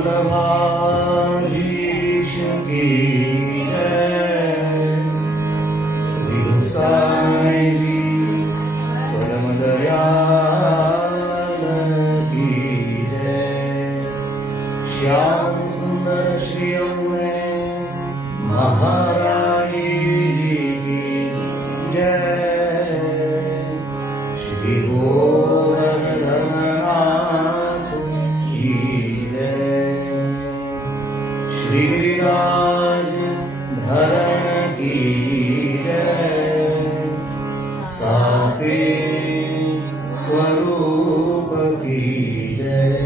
वल्लभाधीश की जय। श्री गोसाई जी परम दयाल की जय। श्याम सुंदर श्री अम्मे महारानी जी की जय। श्री गोवर्धननाथ की जय। श्री गिरिराज धरण की जय। साते स्वरूप की जय।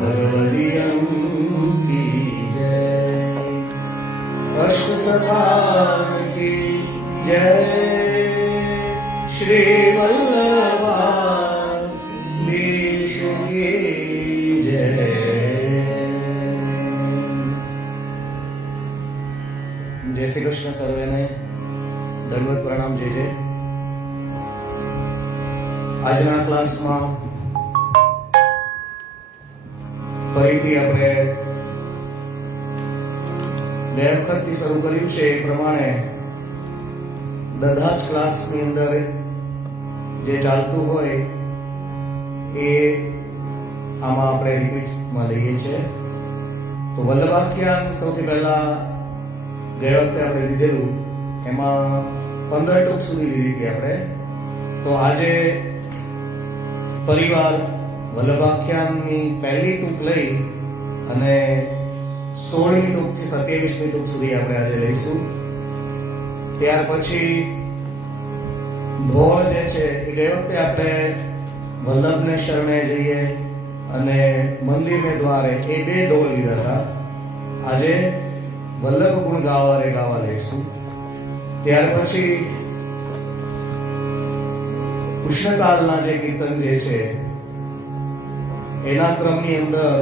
भगवदियं की जय। अष्ट सखान की जय। श्री वल्लभाधीश की जय। जय श्री कृष्ण सर्वेने दंडवत प्रणाम। जय जय। આજના ક્લાસમાં ફરીથી આપણે બે વખતથી શરૂ કર્યું છે એ પ્રમાણે બધા જ ક્લાસની અંદર જે ચાલતું હોય એ આમાં આપણે રિપીટમાં લઈએ છીએ. તો વલ્લભાખ્યાન સૌથી પહેલા ગઈ વખતે આપણે લીધેલું એમાં 15 ટૂંક સુધી લીધી હતી આપણે. તો આજે ફરીવાર વલ્લભાખ્યાનની પહેલી ટૂંક લઈ અને 16મી ટૂંકથી 27મી ટૂંક સુધી આપણે આજે લઈશું. ત્યાર પછી ધોળ જે છે એ ગઈ વખતે આપણે વલ્લભને શરણે જઈએ અને મંદિરને દ્વારે એ બે ઢોલ લીધા હતા. આજે વલ્લભ ગુણ ગાવા રે ગાવા લઈશું. ત્યાર પછી કૃષ્ણકાલના જે કીર્તન જે છે એના ક્રમની અંદર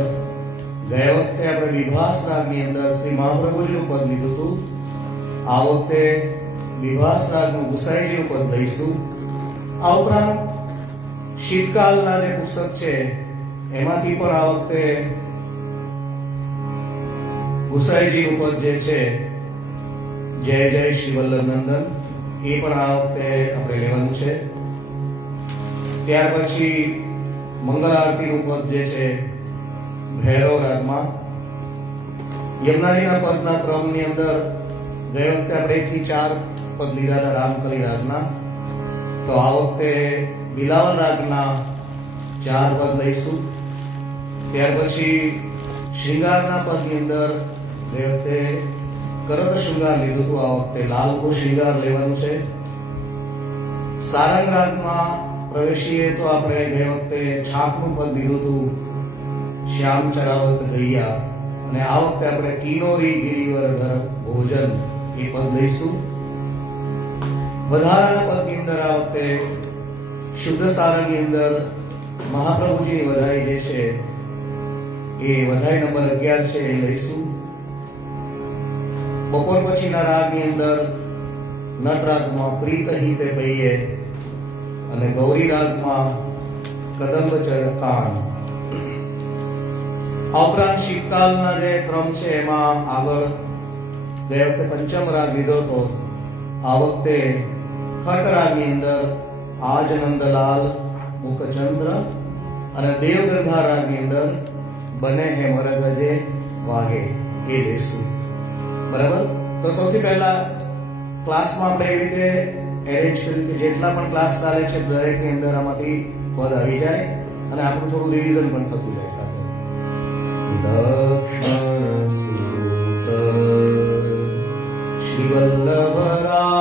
ગયા વખતે આપણે વિભાસ રાગની અંદર શ્રી મહાપ્રભુજીનું પદ લીધું હતું. આ વખતે વિભાસ રાગનું ગુસાઈજીનું પદ લઈશું. આ ઉપરાંત શીતકાલના જે પુસ્તક છે એમાંથી પણ આ વખતે ગુસાઈજીનું પદ જે છે જય જય શ્રી વલ્લભ નંદન એ પણ આ વખતે આપણે લેવાનું છે. ત્યાર પછી મંગળ આરતીનું પદ જે છે ભૈરવ રાગમાં. યમુનાજીના પદના ક્રમની અંદર ગઈ વખતે આપણે 1 થી 4 પદ લીધા હતા રામકલી રાગના. તો આ વખતે બિલાવલ રાગના 4 પદ લઈશું. ત્યાર પછી શૃંગારના પદની અંદર ગઈ વખતે કરત શૃંગાર લીધું હતું. આ વખતે લાલકો શૃંગાર લેવાનું છે. સારંગ રાગમાં પ્રવેશીએ તો આપણે ગઈ વખતે છાપનું પદ લીધું હતું શ્યામ ચરાવત ગૈયા. અને આ વખતે આપણે કિનોરી ગિરિવરધર ભોજન એ પદ લઈશું. વધારાના પદની અંદર આ વખતે શુદ્ધ સારંગની અંદર મહાપ્રભુજીની વધાઈ જે છે એ વધાઈ નંબર 11 છે એ લઈશું. બપોર પછીના રાગની અંદર નટ રાગમાં પ્રીત હિતે પૈયે અને ગૌરી રાગમાં કદંબ ચરકાન. આ ઉપરાંત શીતકાલના જે ક્રમ છે એમાં આગળ ગઈ વખતે પંચમ રાગ લીધો હતો. આ વખતે ખટ રાગની અંદર આજ નંદલાલ મુખચંદ્ર અને દેવગંધા રાગની અંદર બને હે મરગજે વાગે એ લઈશું. બરાબર. તો સૌથી પહેલા ક્લાસમાં આપણે એવી રીતે એરેન્જ કર્યું કે જેટલા પણ ક્લાસ ચાલે છે દરેકની અંદર આમાંથી પદ આવી જાય અને આપણું થોડું રિવિઝન પણ થતું જાય સાથે. દક્ષિણ સૂત શ્રી વલ્લભરા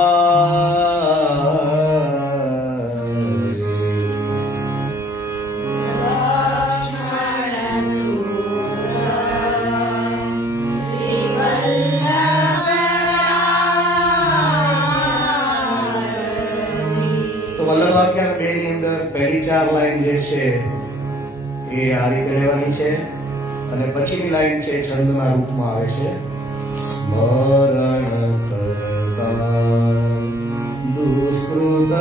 વલ્લભાખ્યાન 2 ની અંદર પહેલી 4 લાઈન જે છે એ આ રીતે લેવાની છે અને પછીની લાઈન છે છંદના રૂપમાં આવે છે. સ્મરણ કરતા દુષ્કૃત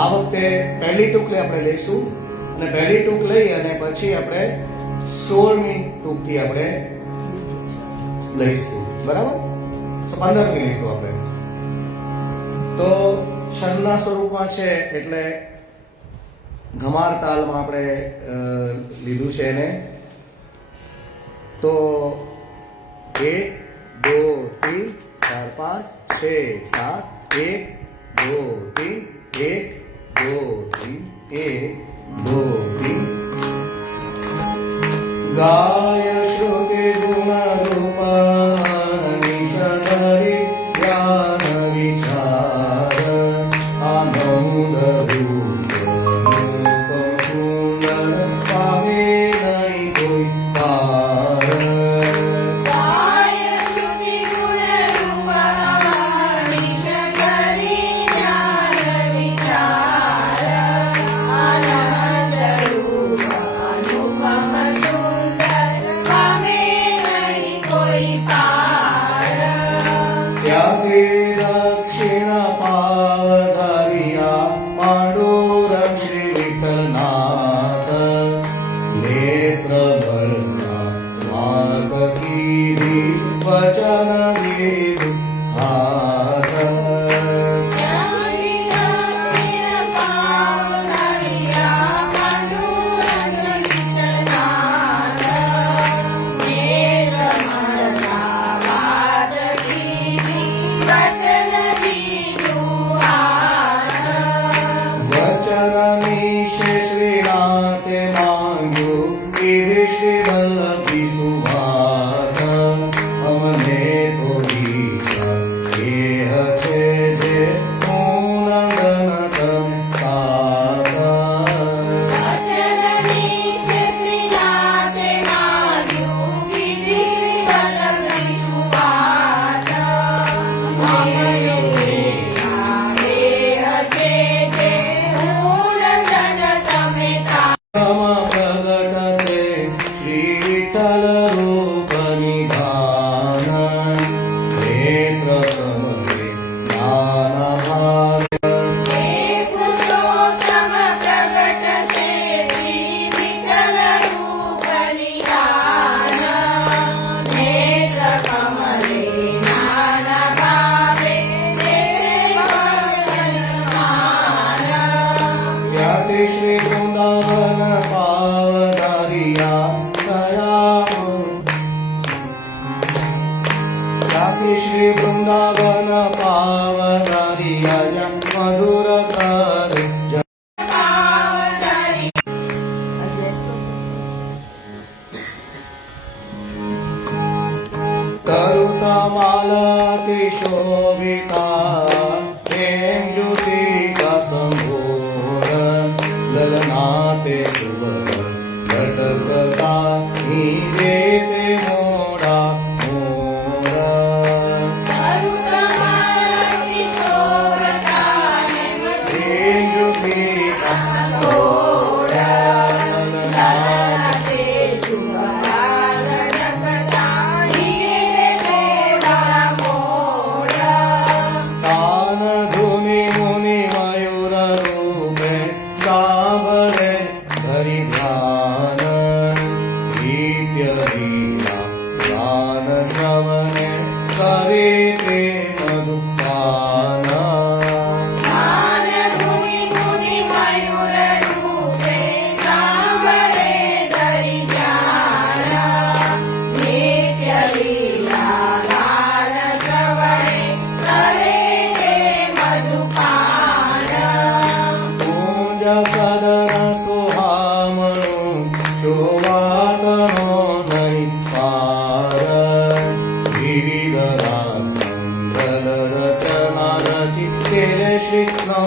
આ વખતે પહેલી ટૂંકલી આપણે લઈશું અને પહેલી ટૂંક લઈ અને પછી આપણે 16મી ટૂંકથી આપણે લઈશું, બરાબર? 15 થી લઈશું આપણે. તો છંદના સ્વરૂપમાં છે એટલે ઘમાર તાલમાં આપણે લીધું છે એને. તો 1 2 3 4 5 6 7 1 2 3 1 2 3 1 2 3 ગાય શ્રુતિ ગુણ રૂપ નિષદરી જ્ઞાન વિચાર આનંદ રૂપ સુંદર પામે નહીં કોઈ પાર. દક્ષિણ પાવધારિયા પાંડુરંગ શ્રી વિઠ્ઠલનાથ નેત્ર ભરતા વાગ કીધી વચન વિધ હાથ. શ્રી વલ્લભી સુભાષ અમને તો દીધા એ છે જે પૂર્ણ ગણ શ્રી વૃંદાવન પાવધારિયા ખ્યાતિ શ્રી વૃંદાવન પાવધારિયા મધુર કરે તરુતા માલતિ શોભિતા પ્રેમ જ્યોતિકા સંભોર લલનાતે સુવર લટકતા હીરે તે મોડા મોરા. પ્રેમ જ્યોતિકા સંભોર લલનાતે તાન ધુનિ મુનિ મયુર રૂપે સાંભળે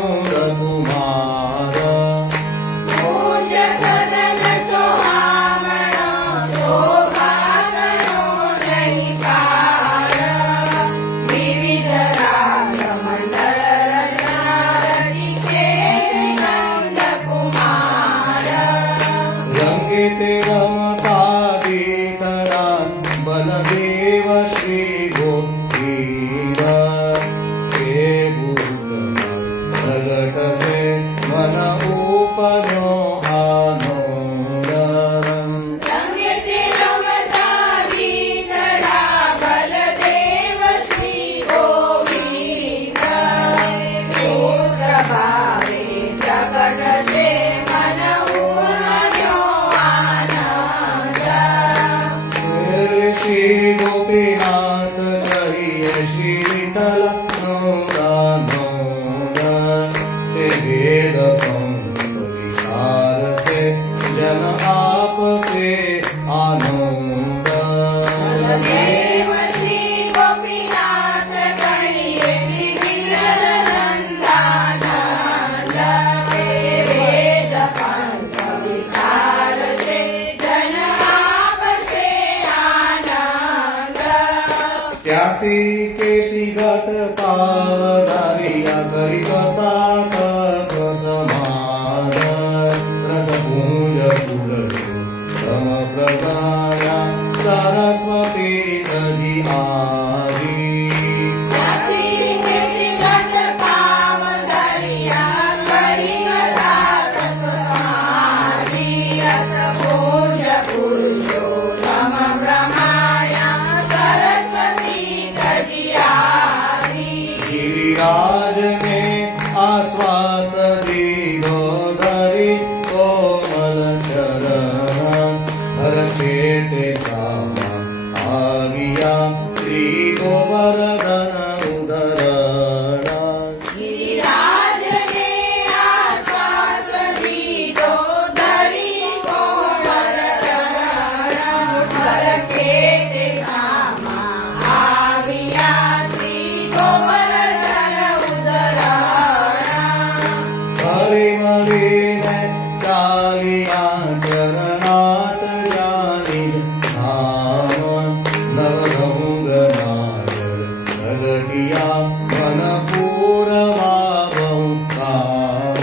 કુમાર પૂજ્ય સદન સોહામણો શોભાતણો નહીં પાર વિવિધ રાસ મંડળ રચના રચિકે નંદ કુમાર રંગે તે રમતા દીતડા બલદેવ શ્રી ગોપીર હે ભૂત પ્રગટ સે મન ઉપજો આનંદ રંગે તે રમતા દીકડા બલદેવ શ્રી ગોવિંદ પુત્ર ભાવે પ્રગટ છે મન ઉમજો આનંદ શ્રી ગોપીનાથ કહીએ શ્રી વિઠ્ઠલ તે વેદ પંથ વિચાર છે જન આપસે આનંદ બલદેવ શ્રી ગોપીનાથ કહીએ શ્રી વિઠ્ઠલ નંદાનંદ વેદ પંથ વિસ્તાર છે જન આપશે આનંદ ત્યાંથી કેસી ઘટ પાધારિયા કરી કથા તત્વ સમાન રસપુંજ ફૂલ સમ પ્રગાયા સરસ્વતી તજી આવી ત્યાંથી કેસી ઘટ પાવ દરિયા કરી ગદા તત્વ સમાધિ અસભુજ પુરુષોત્તમ બ્રહ્માયા સરસ્વતી તજી આવી ગિરિરાજને આશ્વાસ દીધો ધરી કોમલ ચરણ હરતે તે સામા આવ્યા શ્રી ગોવર્ધન ઉદરણ ગિરિરાજને આશ્વાસ દીધો ધરી કોમળ ચરણ હરખે તે સામા આવ્યા શ્રી ગોવર્ધન ઉદરણ હરી મળીને ચાલિયા ચરણાટ જાની ધામ નવરંગ નાર નગટિયા મન પૂરવા બહુ કામ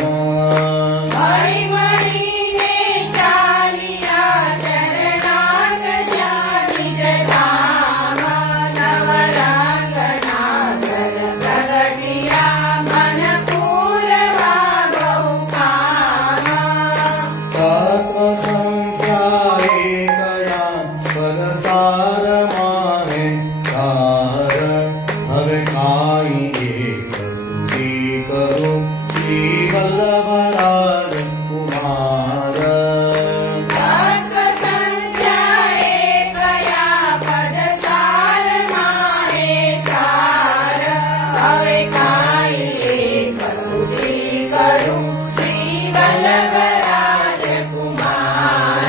હળી મળીને ચાલિયા ચરણાટ જાની જધામ નવરંગ નાગર પ્રગટિયા મન પૂરવા બહુ કામ તત્વ સંખ્યા એકયા પદ સાર માહે સાર હવે કાઈ એક સ્તુતિ કરું શ્રી વલ્લભરાજ કુમાર તત્વ સંખ્યાએ કયા પદ સાર માહે સાર હવે કાઈ એક સ્તુતિ કરું શ્રી વલ્લભરાજ કુમાર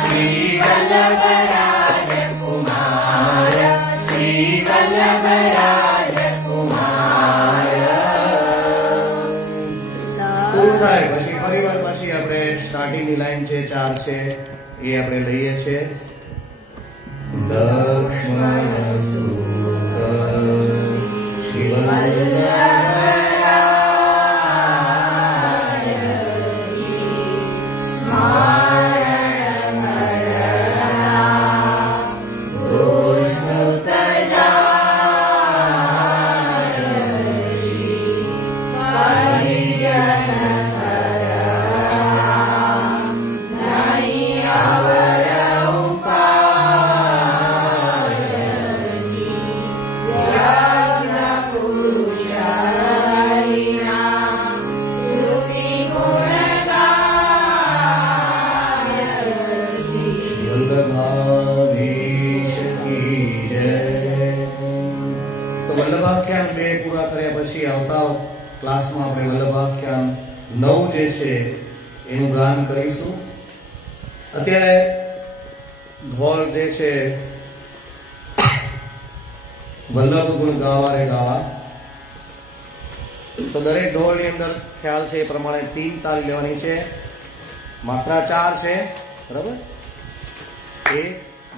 શ્રી વલ્લભરાજ કુમાર શ્રી વલ્લભરાજ કુમાર પૂરું થાય પછી ફરી વાર પછી આપણે સ્ટાર્ટિંગની લાઈન છે 4 છે એ આપણે લઈએ છીએ લક્ષ્મણ સુત શિવ સ્મરણ કરા દુષ્કૃત જાયજી પરિજન કરા નહીં અવર ઉપાયજી યજ્ઞ પુરુષારિણા શ્રુતિ ગુણ ગાયજી વલ્લભાધીશ કી જય. તો વલ્લભાખ્યાન 2 પૂરા કર્યા પછી આવતા ક્લાસમાં આપણે વલ્લભાખ્યાન 9 જે છે એનું ગાન કરીશું. અત્યારે ઢોલ જે છે વલ્લભ ગુણ ગાવા રે ગાવા તો દરેક ઢોળની અંદર ખ્યાલ છે એ પ્રમાણે 3 તાળી લેવાની છે. માત્રા 4 છે, બરાબર. 1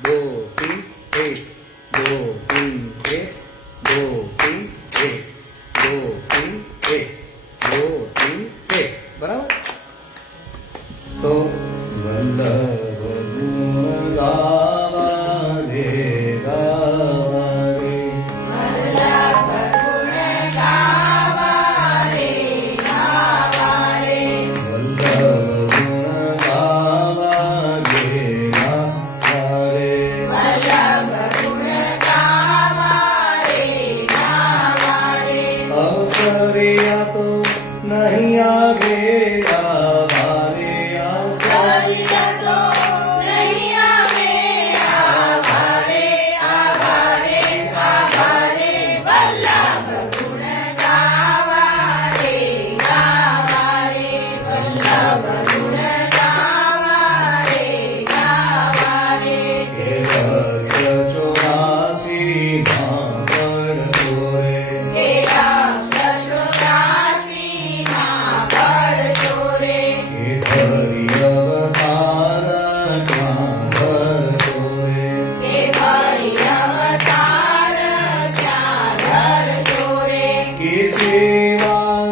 2 3 1 2 3 1 2 3 1 2 3 1 2 3 1, બરાબર. તો વલ્લભ ગુણ ગાવા રે ગાવા રે, વલ્લભ ગુણ ગાવા રે ગાવા રે, વલ્લભ ગુણ ગાવા રે ગાવા રે, વલ્લભ ગુણ ગાવા રે ગાવા રે, અવસરિયા તો નહીં આવે આવારે, સરિયા તો નહીં આવે આવારે આવારે આવારે, વલ્લભ ગુણ ગાવા રે ગાવા રે, વલ્લભ ગુણ ગાવા રે ગાવા રે, કે વર્ષ 84 માં પડશો રે, હે અક્ષર 84 માં પડશો રે, કે ધરી અવતાર ક્યાં ધરશો રે, હે ફરી અવતાર ક્યાં ધરશો રે, કે સેવા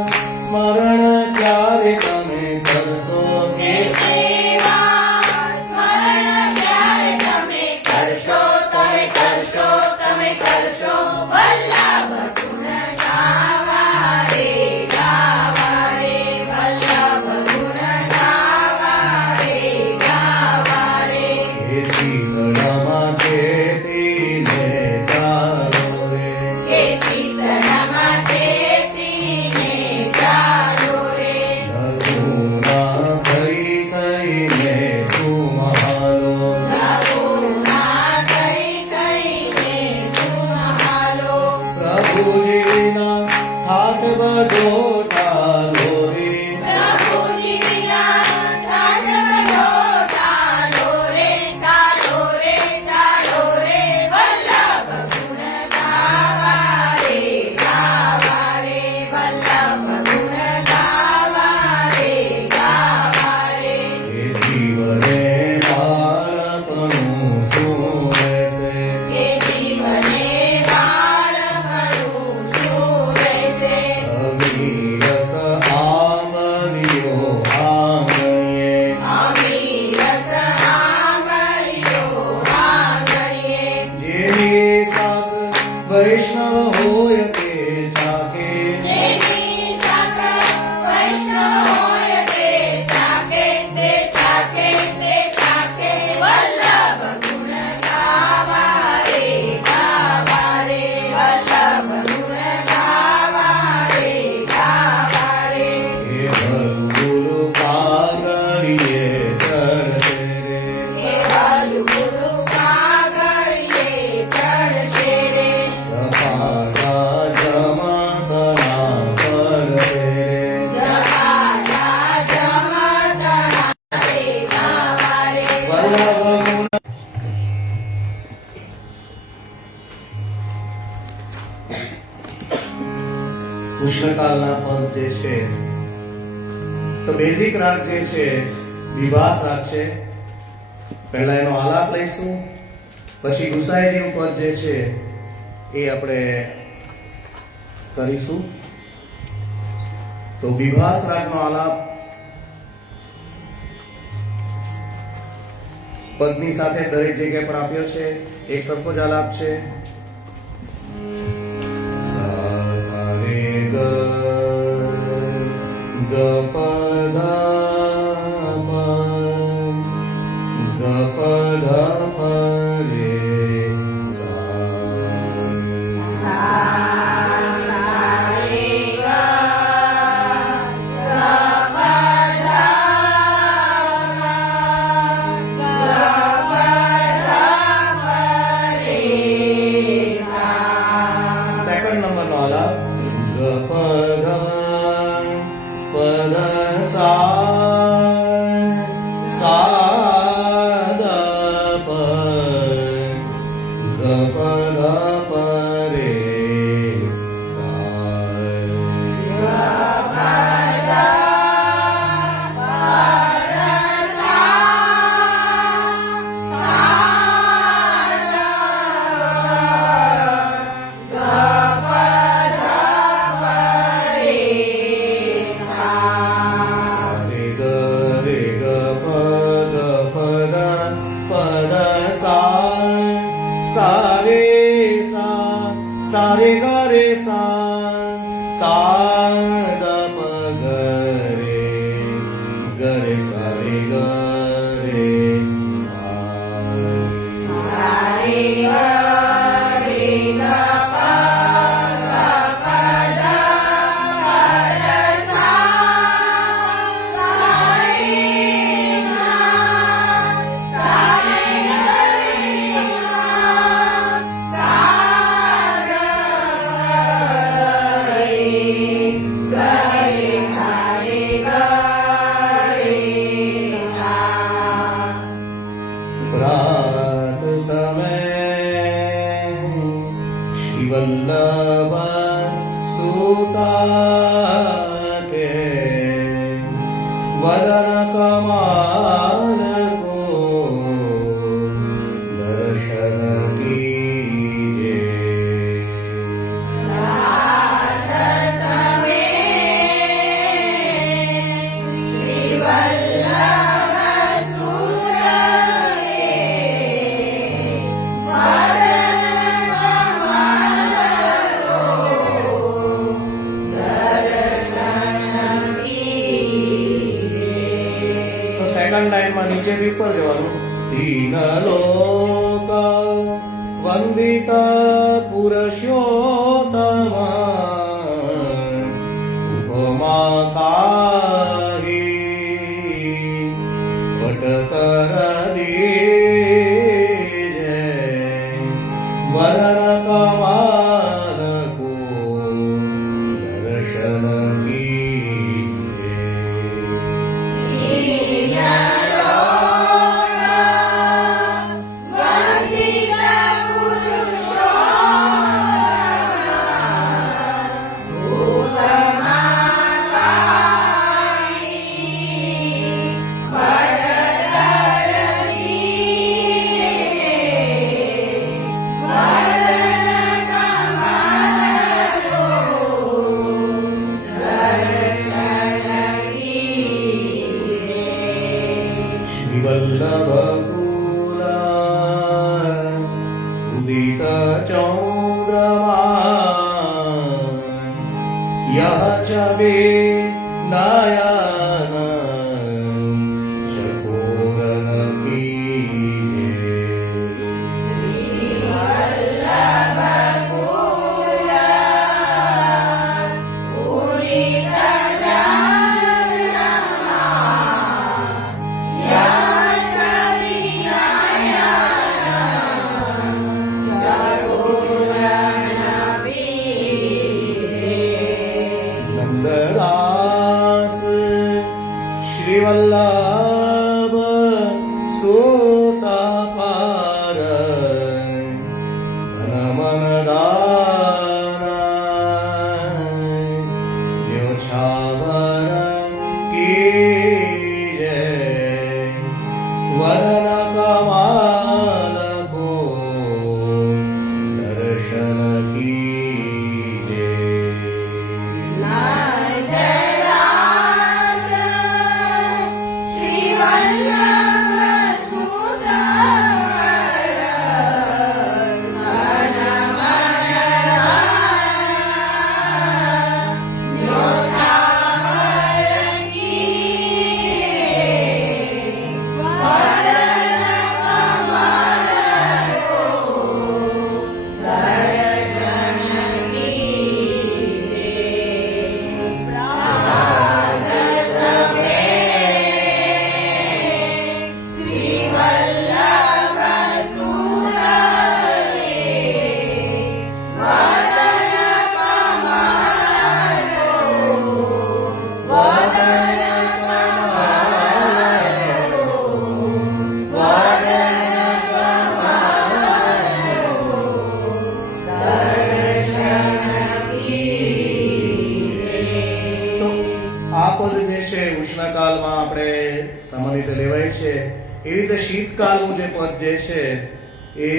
સ્મરણ ક્યારે તમે કરશો, કે સેવા સ્મરણ ક્યારે તમે કરશો, તમે કરશો, તમે કરશો, વલ્લભ ગુણ ગાવા રે ગાવા રે, વલ્લભ ગુણ ગાવા રે ગાવા રે, કે ચિતડામાં ચેતીને ચાલો રે, કે ચિતડામાં ચેતીને ચાલો રે, લઘુના થઈ થઈને સુમહાલો, લઘુના થઈ થઈને સુમહાલો, પ્રભુજીના હાથ બધો ટાલો રે, પ્રભુજીના ઠાઠ બધો ટાળો રે ટાળો રે ટાળો રે, વલ્લભ ગુણ ગાવા રે ગાવા રે, વલ્લભ ગુણ ગાવા રે ગાવા રે, કે જીવને બાળપણું શું રહેશે, કે જીવને બાળપણું શું રહેશે, અમીરસ આંબલિયો આંગણીએ, અમી રસ આંબલિયો આંગણીએ, જેની સાથ વૈષ્ણવ હોય તે ચાકે, જેની સાકર વૈષ્ણવ હોય તે ચાખે, તે ચાખે, તે ચાખે, વલ્લભ ગુણ ગાવા રે ગાવા રે, વલ્લભ ગુણ ગાવા રે ગાવા રે, કે ભલું પાઘડીએ ચડશે રે, હે વાલુ ગુરુ પાઘડીએ ચડશે રે, જપાટા જમતરા પડશે રે, જપાટા જમતણા રે ગાવા રે, વલ્લભ ગુણ કૃષ્ણકાલના પદ જે છે, તો બેઝિક રાગ જે છે વિભાસ રાગ છે. પહેલા એનો આલાપ લઈશું, પછી ગુસાઈજીનું પદ જે છે એ આપણે કરીશું. તો વિભાસ રાગનો આલાપ પદની સાથે દરેક જગ્યાએ પર આપ્યો છે, એક સરખો જ આલાપ છે. સા સા રે ગ ગ પ ધ પ ગ પ ધ પ રે સા સેકન્ડ નંબરનો આલાપ ગ પ ધ પ ધ સા દ પ ગ પ ધ પ રે સા वदन कमाल को दर्शन कीजे। रात समय श्री वल्लभ सुररे वदन कमल को दर्शन कीजे। તો સેકન્ડ લાઈનમાં નીચેથી ઉપર જવાનું. દીન લોક વંદિત પુરુષોત્તમ ઉપમા કાહી વટકર દીજે વરણ કમાલ કો દર્શન કીજે. શ્રી વલ્લભકુલા ઉદિત ચૌદ્રમા યહ ચબે નયન ચકોરન કીજે. નંદદાસ શ્રી વલ્લભ સુત પર ધનમનદાન ન્યોછાવર કીજે વરણ કમાલ કો દર્શન કીજે. નંદદાસ શ્રી વલ્લભ સુત આ પદ જે છે ઉષ્ણકાલમાં આપણે સામાન્ય રીતે લેવાય છે. એવી રીતે શીતકાલનું જે પદ જે છે એ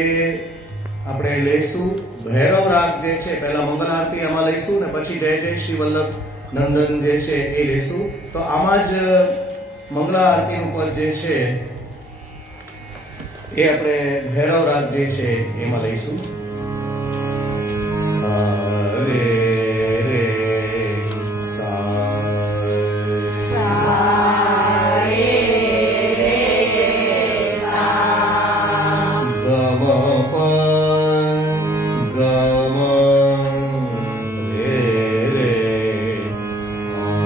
આપણે લઈશું. ભૈરવ રાગ જે છે પહેલા મંગલ આરતી આમાં લઈશું ને પછી જય જય શ્રી વલ્લભ નંદન જે છે એ લઈશું. તો આમાં જ મંગલ આરતીનું પદ જે છે એ આપણે ભૈરવ રાગ જે છે એમાં લઈશું. સા રે રે સા ગમ પ ગમ રે રે સા.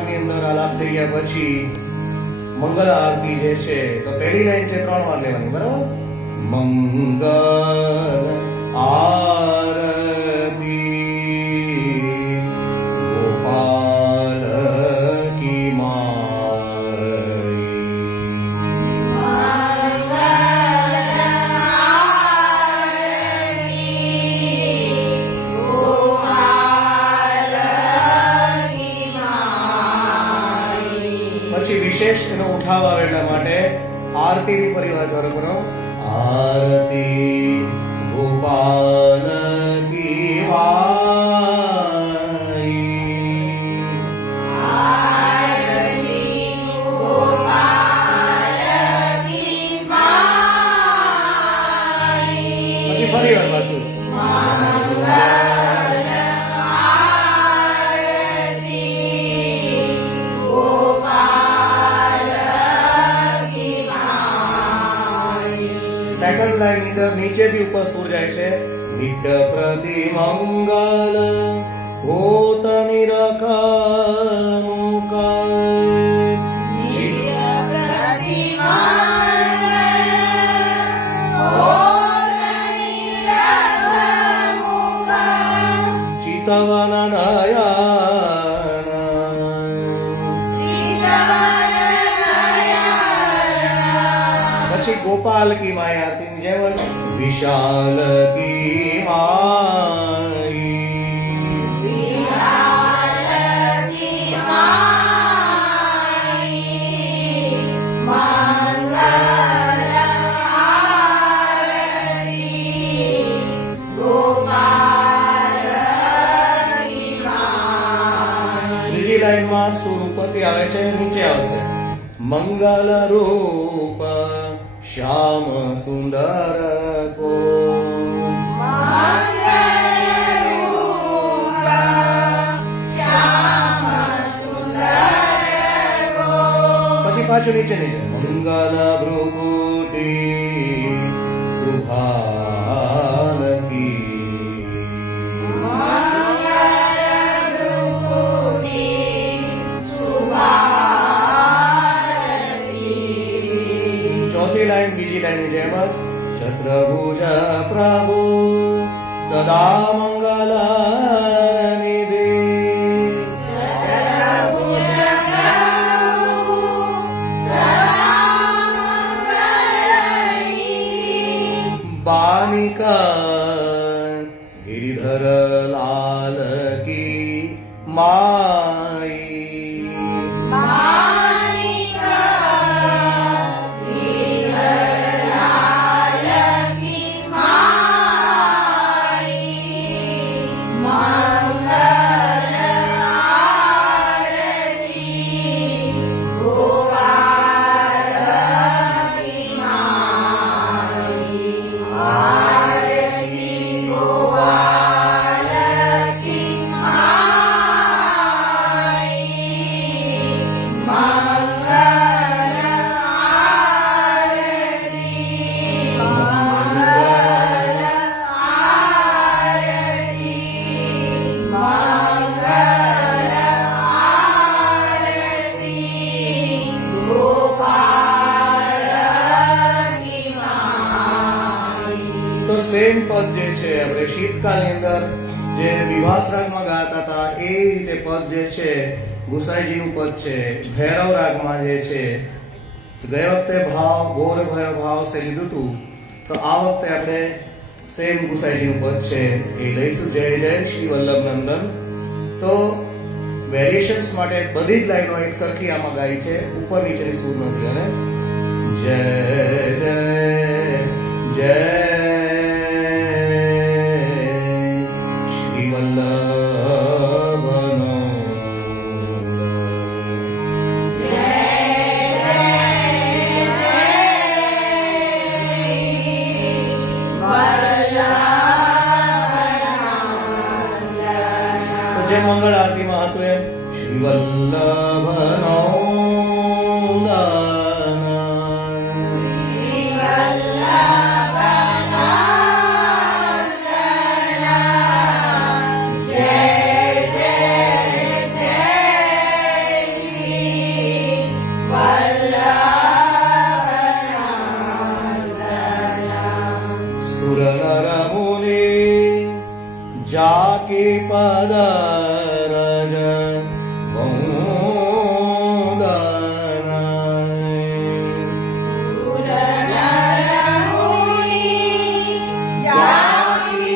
રાગની અંદર આલાપ થઈ ગયા પછી મંગલ આરતી જે છે તો પહેલી લાઈન છે 3 વાર લેવાની, બરાબર? મંગલ આરતી ગોપાલ કી માઈ. પછી વિશેષ એનો ઉઠાવ આવે એટલા માટે આરતીની પરિવાર ચાલુ કરો. આરતી ગોપાલ કી વાઈ. પછી ફરી વાર પાછું. સેકન્ડ લાઈન ની અંદર નીચેથી ઉપર સુર જાય છે. નિત્ય પ્રતિ મંગલ હોત નિરખલ મુકાય. ચિતવન નયન. પછી ગોપાલ કી માય આરતી જેમ વિશાલ કી માઈ. ત્રીજી લાઈનમાં સુર ઉપરથી આવે છે, નીચે આવશે. મંગલ રૂપ શ્યામ સુંદર કો. પછી પાછું નીચે નીચે. મંગલ ભ્રુકુટી સુભાન કી. ચોથી લાઈન બીજી લાઈન જેમ જ. ચતુર્ભુજ પ્રભુ સદા મંગલ નિધિ. બાલિકા ગિરિધર લાલ કી માઈ. તો સેમ પદ જે છે આપણે શીતકાળની અંદર જે વિવાસ રાગમાં ગાતા હતા એ રીતે પદ જે છે ગુસાઈજીનું પદ છે. ભૈરવ રાગમાં જે છે ગયે વખતે ભાવ ઘોર ભય ભાવ સે લીધું હતું, તો આ વખતે આપણે સેમ ગુસાઈજીનું પદ છે એ લઈશું. જય જય શ્રી વલ્લભ નંદન. તો વેરિએશન્સ માટે બધી જ લાઈનો એક સરખી આમાં ગાઈ છે, ઉપર નીચેની સૂર નથી. અને જય જય જય શ્રી વલ્લભ તો જે મંગળ આરતીમાં હતું એમ શ્રી વલ્લભ પદરજ મોદનાય. સુર નર મુનિ જાતિ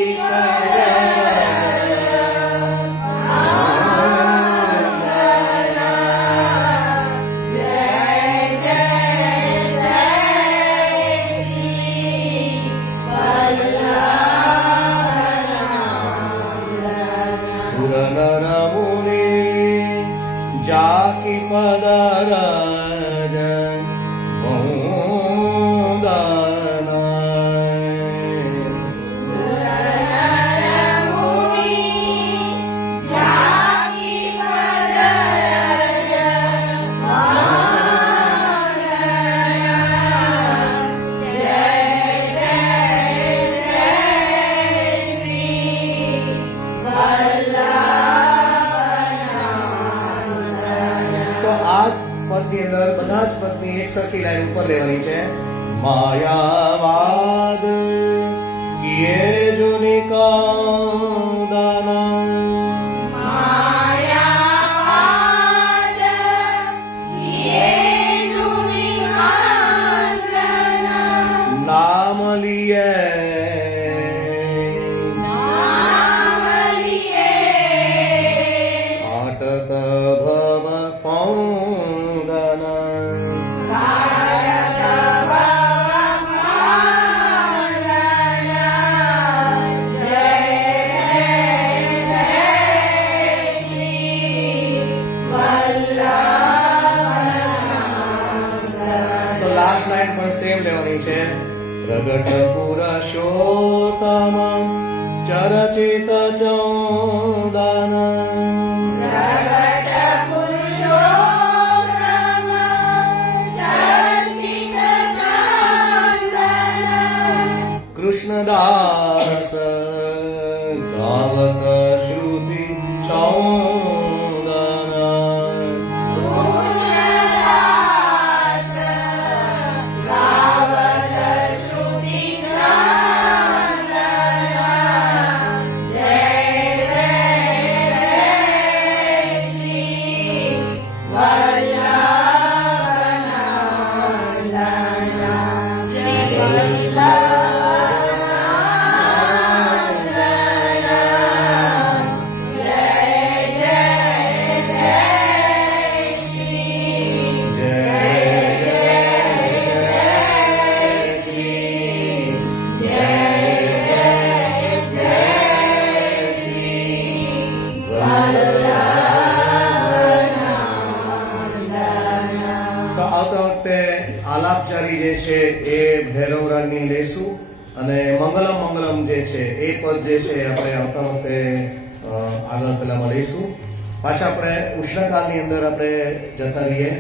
સુર નર મુનિ જાકી પદરજ મોદનાય. તો આ પદની અંદર બધા જ પદની એક સરખી લાઈન ઉપર લેવાની છે. માયાવાદ કિયે જો નિકાદાના. નામ લીએ આટત ભવ ફૌદના. તો લાસ્ટ લાઈન પણ સેમ લેવાની છે. પ્રગટ પુરુષોત્તમ ચરચિત ચોદાના. કૃષ્ણદાસ ગાવક શ્રુતિ સૌદાના. તો આવતા વખતે આલાપચારી જે છે એ ભૈરવ રાગની લેશું અને મંગલમ મંગલમ જે છે એ પદ જે છે આપણે આવતા વખતે આગળ પેલામાં લઈશું. પાછા આપણે ઉષ્ણકાળની અંદર આપણે જતા રહીએ.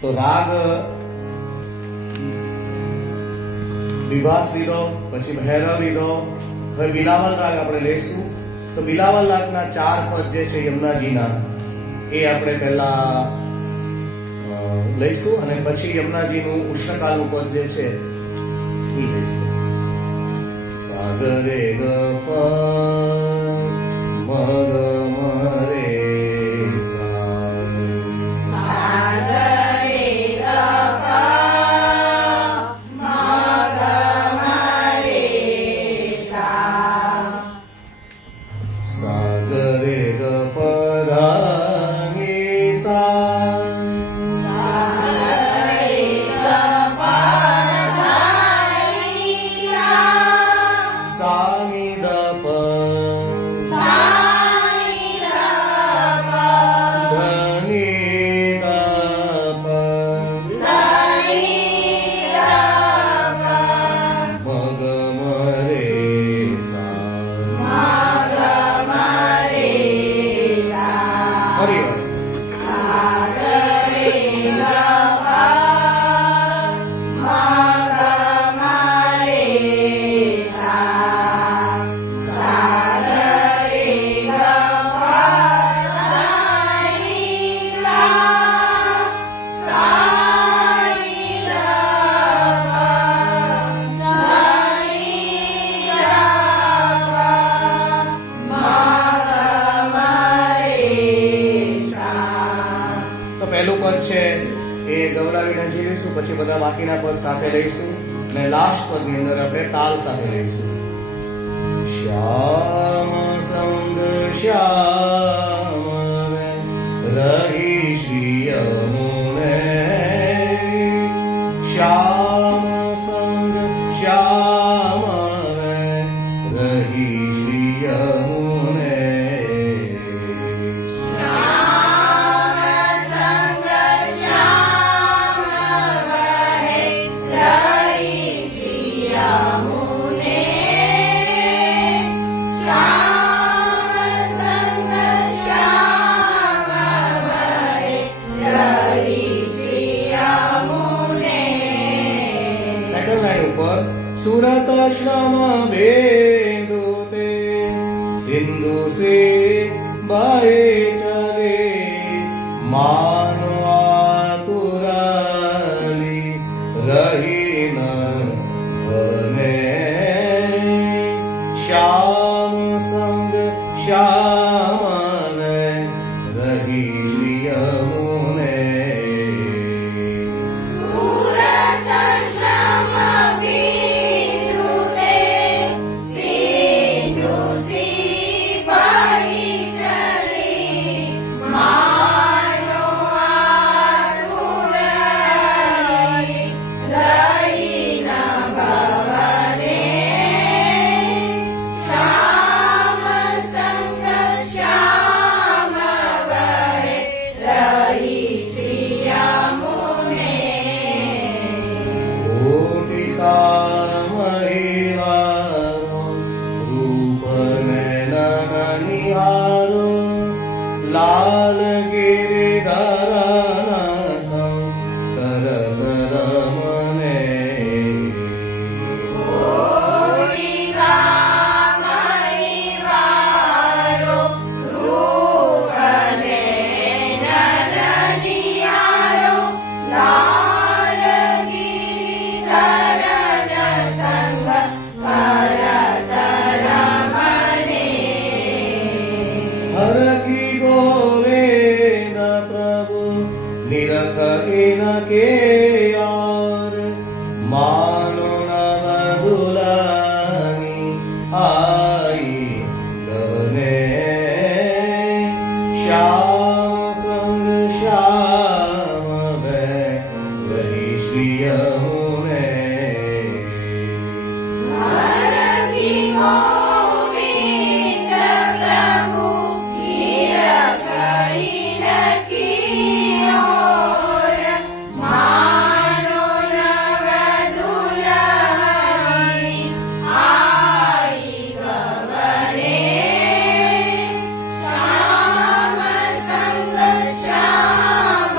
તો રાગ વિભાસ લીધો, પછી ભૈરવ લીધો, હવે બિલાવલ રાગ આપણે લઈશું. તો બિલાવલ રાગના 4 પદ જે છે યમુનાજીના એ આપણે પહેલા લઈશું અને પછી યમુનાજીનું ઉષ્ણકાળનું પદ જે છે એ લઈશું. સાગરે ગ પ મગ મરે સાગરે ગ પ ધા ની સા. સા ની દ પ પહેલું પદ છે એ ગવડાવીને જીવીશું, પછી બધા બાકીના પદ સાથે લઈશું અને લાસ્ટ પદની અંદર આપણે તાલ સાથે લઈશું. શ્યામ સંગ શ્યામ રહી શ્રી યમુને, શ્યામ સંગ શ્યામ રહી શ્રી યમુને. શ્યામ સંગ શ્યામ વહે રહી શ્રી યમુને, શ્યામ સંગ શ્યામ વહે રહી શ્રી યમુને. સેકન્ડ લાઈન ઉપર સુરત શ્રમ બેદુ તે સિંધુ સે બહે ચલે, માનો આતુરાલી રહી ન બને, શ્યામ સંગ શ્યામ રહી શ્રી યમુને. સુરત શ્રમ બિંદુ તે સિંધુ સી બહી ચલી, માનો આતુરાલી રહી ન ભવને, શ્યામ સંગ શ્યામ વહે રહી શ્રી યમુને. ગોપિકામહિવારો રૂપ નિહારો, લાલ ગિરિધરના સં કર કર મને. ગોપિકામહિવારો રૂપને નરનિહારો, લાલ ગિરિધરન સંગ કરત રમને. હર કીધો વેદ પ્રભુ નિરખ ઇનકે યાર, માનો નવ દુલાની આઈ ગવને, શ્યામ સંગ શ્યામ રહી શ્રી યમુને. હરખી ગોવિંદ પ્રભુ નિરખઈ નકી ઓર, માનો નવ દુલાની આઈ ગવરે, શ્યામ સંગ શ્યામ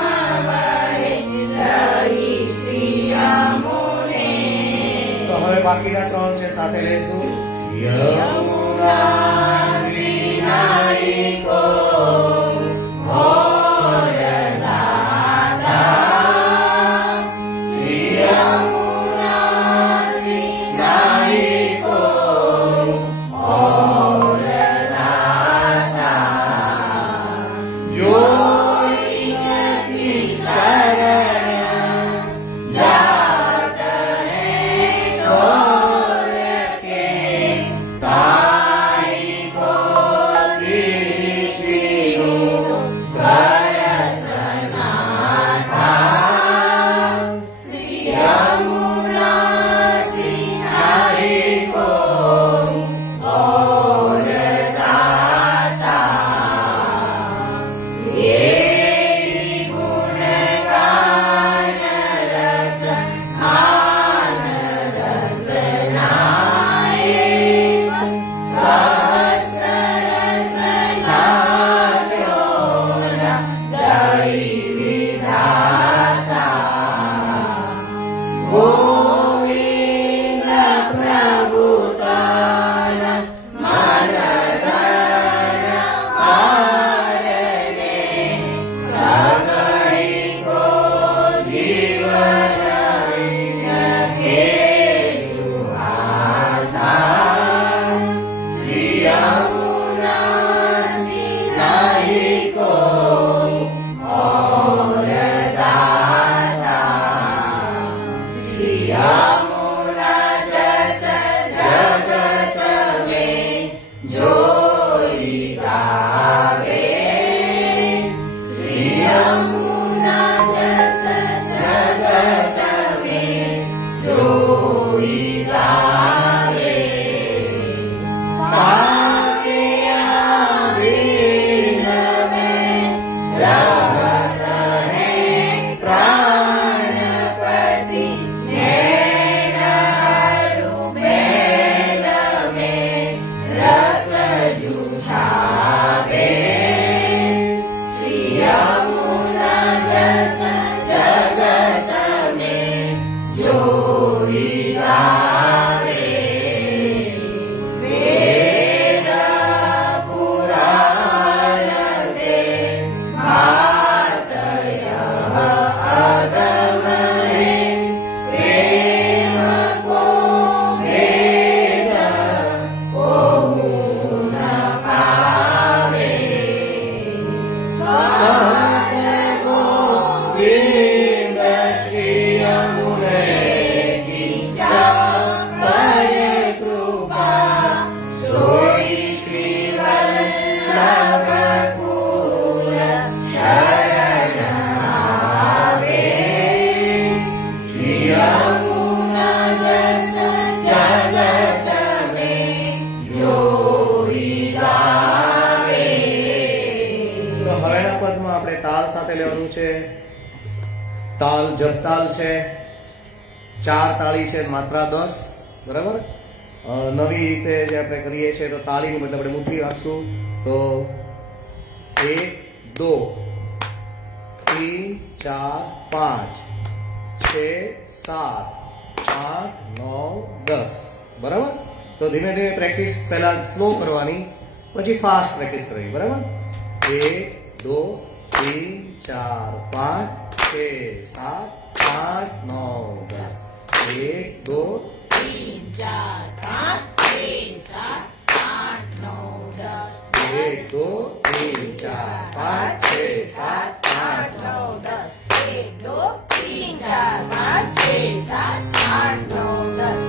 વહે રહી શ્રી યમુને. તો હવે બાકીના ત્રણ છે સાથે લઈશું. યમુના સિનાઈ કો ઓર દાતા, શ્રી યમુના સિનાઈ કો ઓર દાતા, જોઈ નથી શરણ જાત હે તોર કે તાય છે, તાલ જપતાલ છે, 4 તાળી છે, માત્રા 10, બરાબર. નવી રીતે જે આપણે કરીએ છીએ તો તાળીની મતલબ આપણે મુઠ્ઠી રાખશું તો 1 2 3 4 5 6 7 8 9 10, બરાબર. તો ધીમે ધીમે પ્રેક્ટિસ પહેલા સ્લો કરવાની, પછી ફાસ્ટ પ્રેક્ટિસ કરવી, બરાબર. 1 2 3 4 5 6 7 8 9 10. 1 2 3 4 5 6 7 8 9 10 1 2 3 4 5 6 7 8 9 10. 1 2 3 4 5 6 7 8 9 10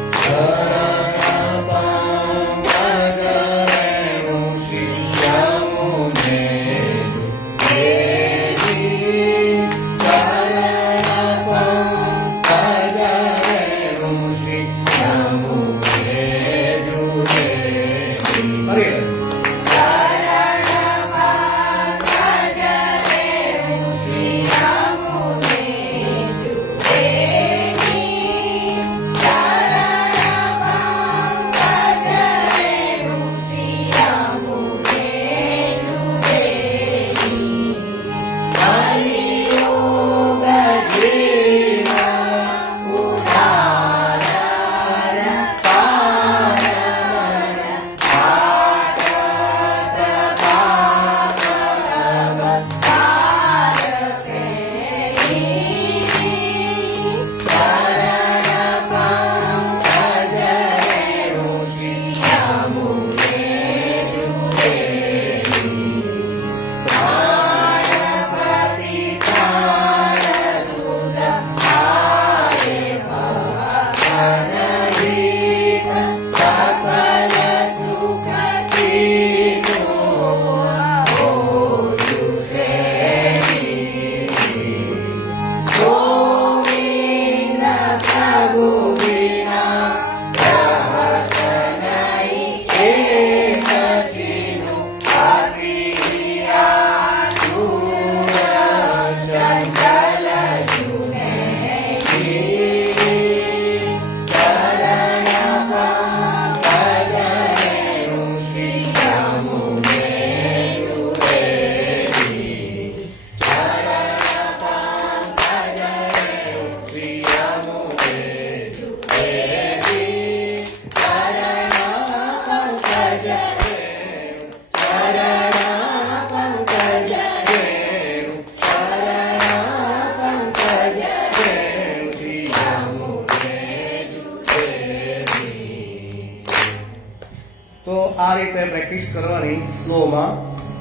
તો આ રીતે પ્રેક્ટિસ કરવાની સ્લોમાં.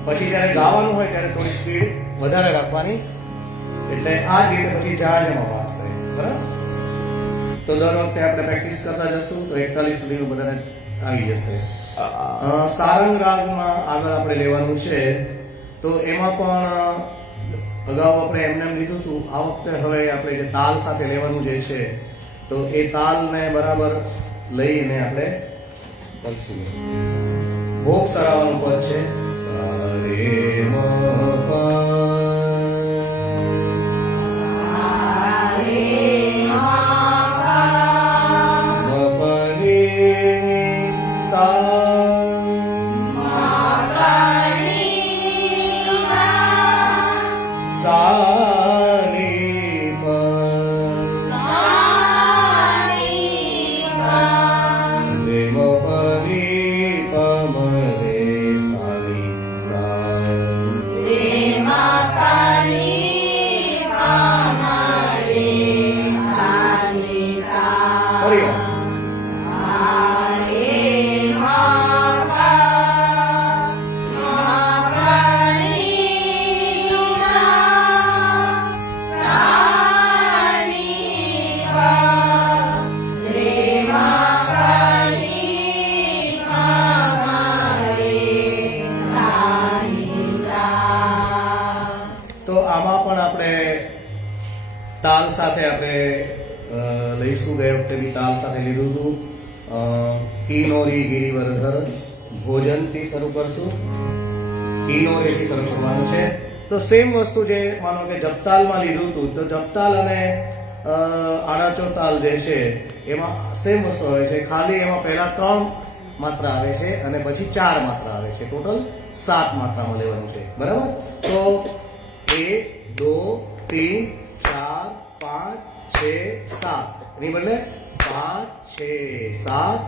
પછી જ્યારે ગાવાનું હોય ત્યારે થોડી સ્પીડ વધારે રાખવાની, એટલે આ જ રીતે પછી જાણ્યામાં વાગશે, બરાબર. તો દર વખતે આપણે પ્રેક્ટિસ કરતા જશું તો 41 સુધીનું બધાને આવી જશે. સારંગ રાગમાં આગળ આપણે લેવાનું છે, તો એમાં પણ અગાઉ આપણે એમને લીધું હતું. આ વખતે હવે આપણે જે તાલ સાથે લેવાનું જે છે તો એ તાલને બરાબર લઈને આપણે કરશું. ભોગ સરાવાનું પદ છે સારે મ પ તાલ સાથે આપણે લઈશું. ગયા વખતે બી તાલ સાથે લીધું હતું. કિનોરી ગિરિવરધર ભોજનથી શરૂ કરશું. કિનોરીથી શરૂ કરવાનું છે. તો તો સેમ વસ્તુ જે માનો કે જપતાલમાં લીધું હતું તો જપતાલ અને આણાચો તાલ જે છે એમાં સેમ વસ્તુ આવે છે, ખાલી એમાં પહેલા 3 માત્રા આવે છે અને પછી 4 માત્રા આવે છે, ટોટલ 7 માત્રામાં લેવાનું છે, બરાબર? તો 1 2 3 4 5 6 7 એની બદલે 5 6 7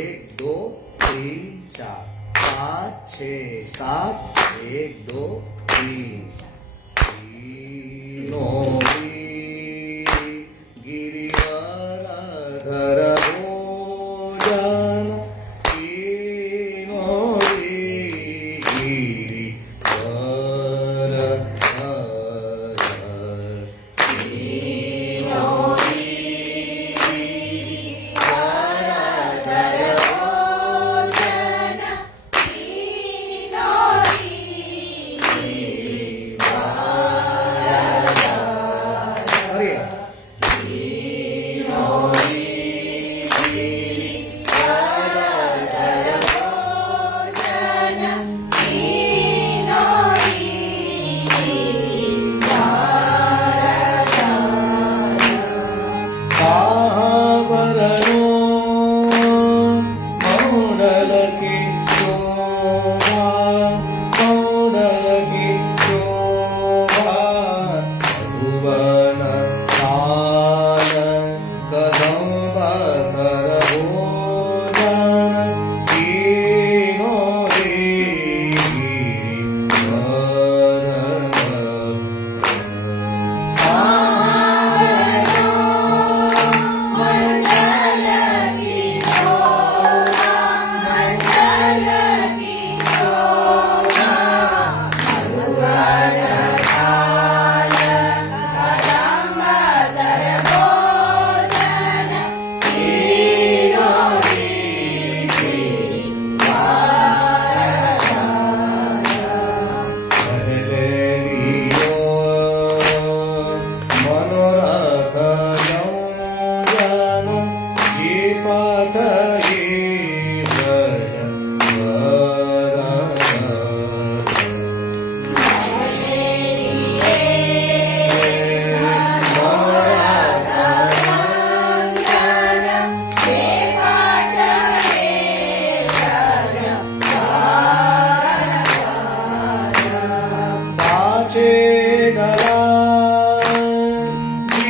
1 2 3 4 5 6 7 1 2 3 નો ગિરિવરધર ભોજન નો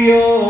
Dios.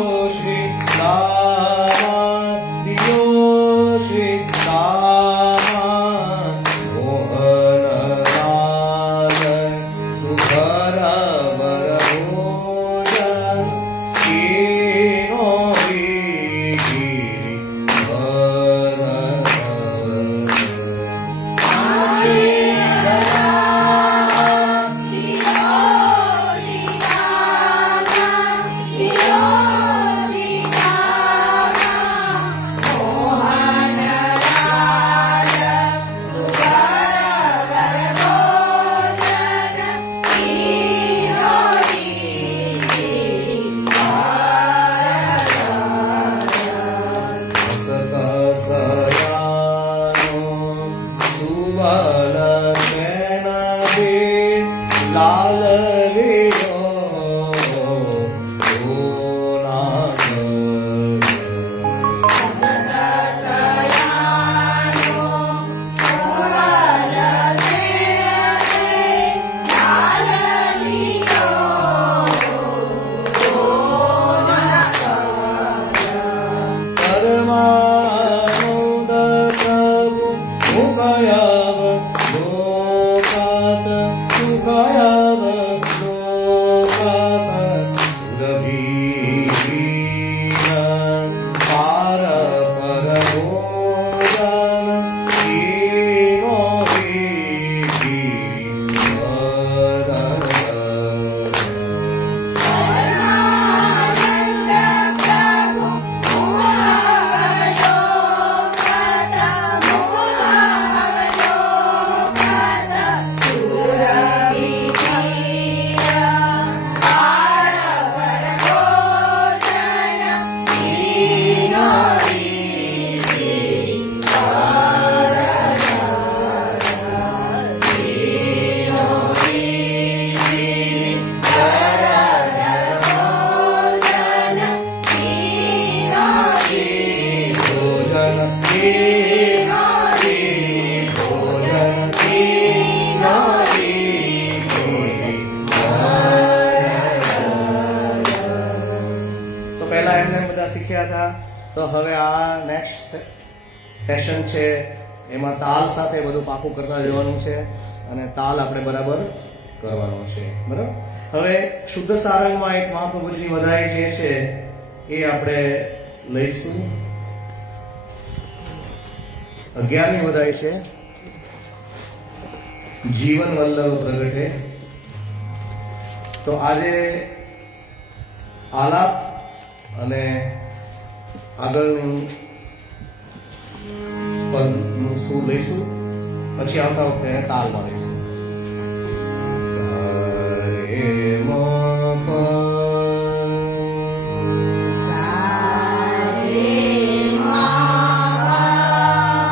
શીખ્યા હતા. તો હવે આ નેક્સ્ટ સેશન છે એમાં તાલ સાથે બધું પાકું કરતા જવાનું છે અને તાલ આપણે બરાબર કરવાનો છે. બરાબર. હવે શુદ્ધ સારંગમાં એક મહાપ્રભુજીની વધાઈ જે છે એ આપણે લઈશું. 11મી વધાઈ છે, જીવન વલ્લભ પ્રગટે. તો આજે આલાપ અને આગળનું પદનું શું લઈશું, પછી આવતા વખતે એને તાલમાં લઈશું.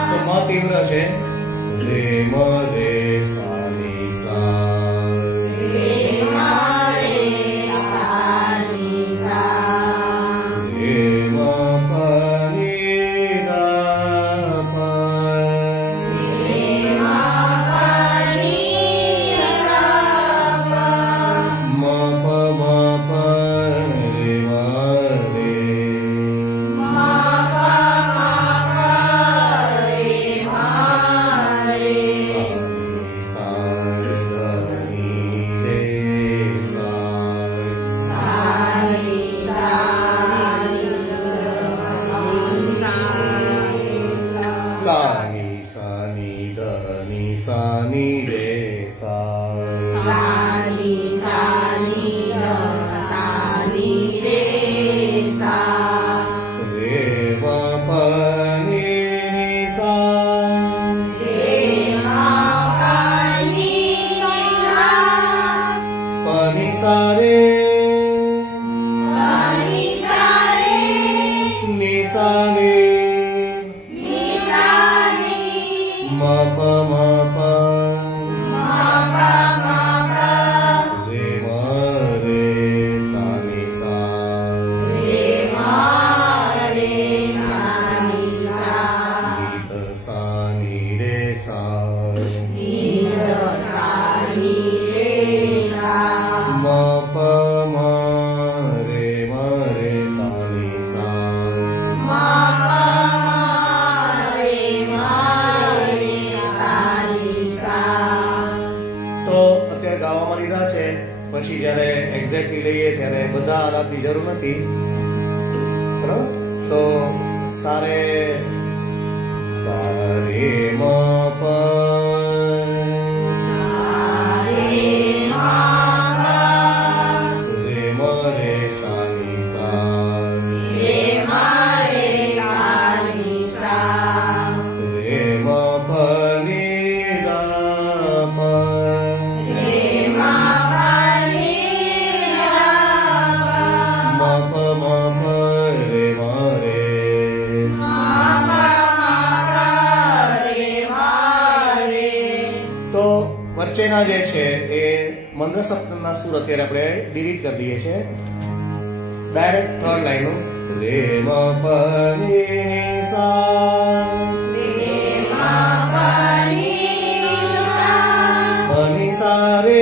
તો મ તીવ્ર છે. રે મ રે સા ની સા. રે મ પ ની રા પ. મ પ મ પ રે મ રે. સા ની સા ધ ની રે સા. સા ની સા ની ધ ની સા ની રે સા. રે મ પ ની સા. પ ની સા રે. ની સા ને. મ પ મ પ. રે મ રે સા ની સા. ની ધ સા ની રે સા. મ પ મ રે મ રે સા ની સા. તો અત્યારે ગાવામાં લીધા છે, પછી જ્યારે એક્ઝેક્ટલી લઈએ ત્યારે બધા આલાપની જરૂર નથી. બરાબર. તો સારે સારે મ પ. રે મ રે સા ની સા. રે મ પ ની રા પ. મ પ મ પ રે મ રે. તો વચ્ચેના જે છે એ મંદ્ર સપ્તમના સૂર અત્યારે આપણે ડિલીટ કરી દઈએ છીએ. ડાયરેક્ટ થર્ડ લાઈન રે મ પ ની સા. પ ની સા રે.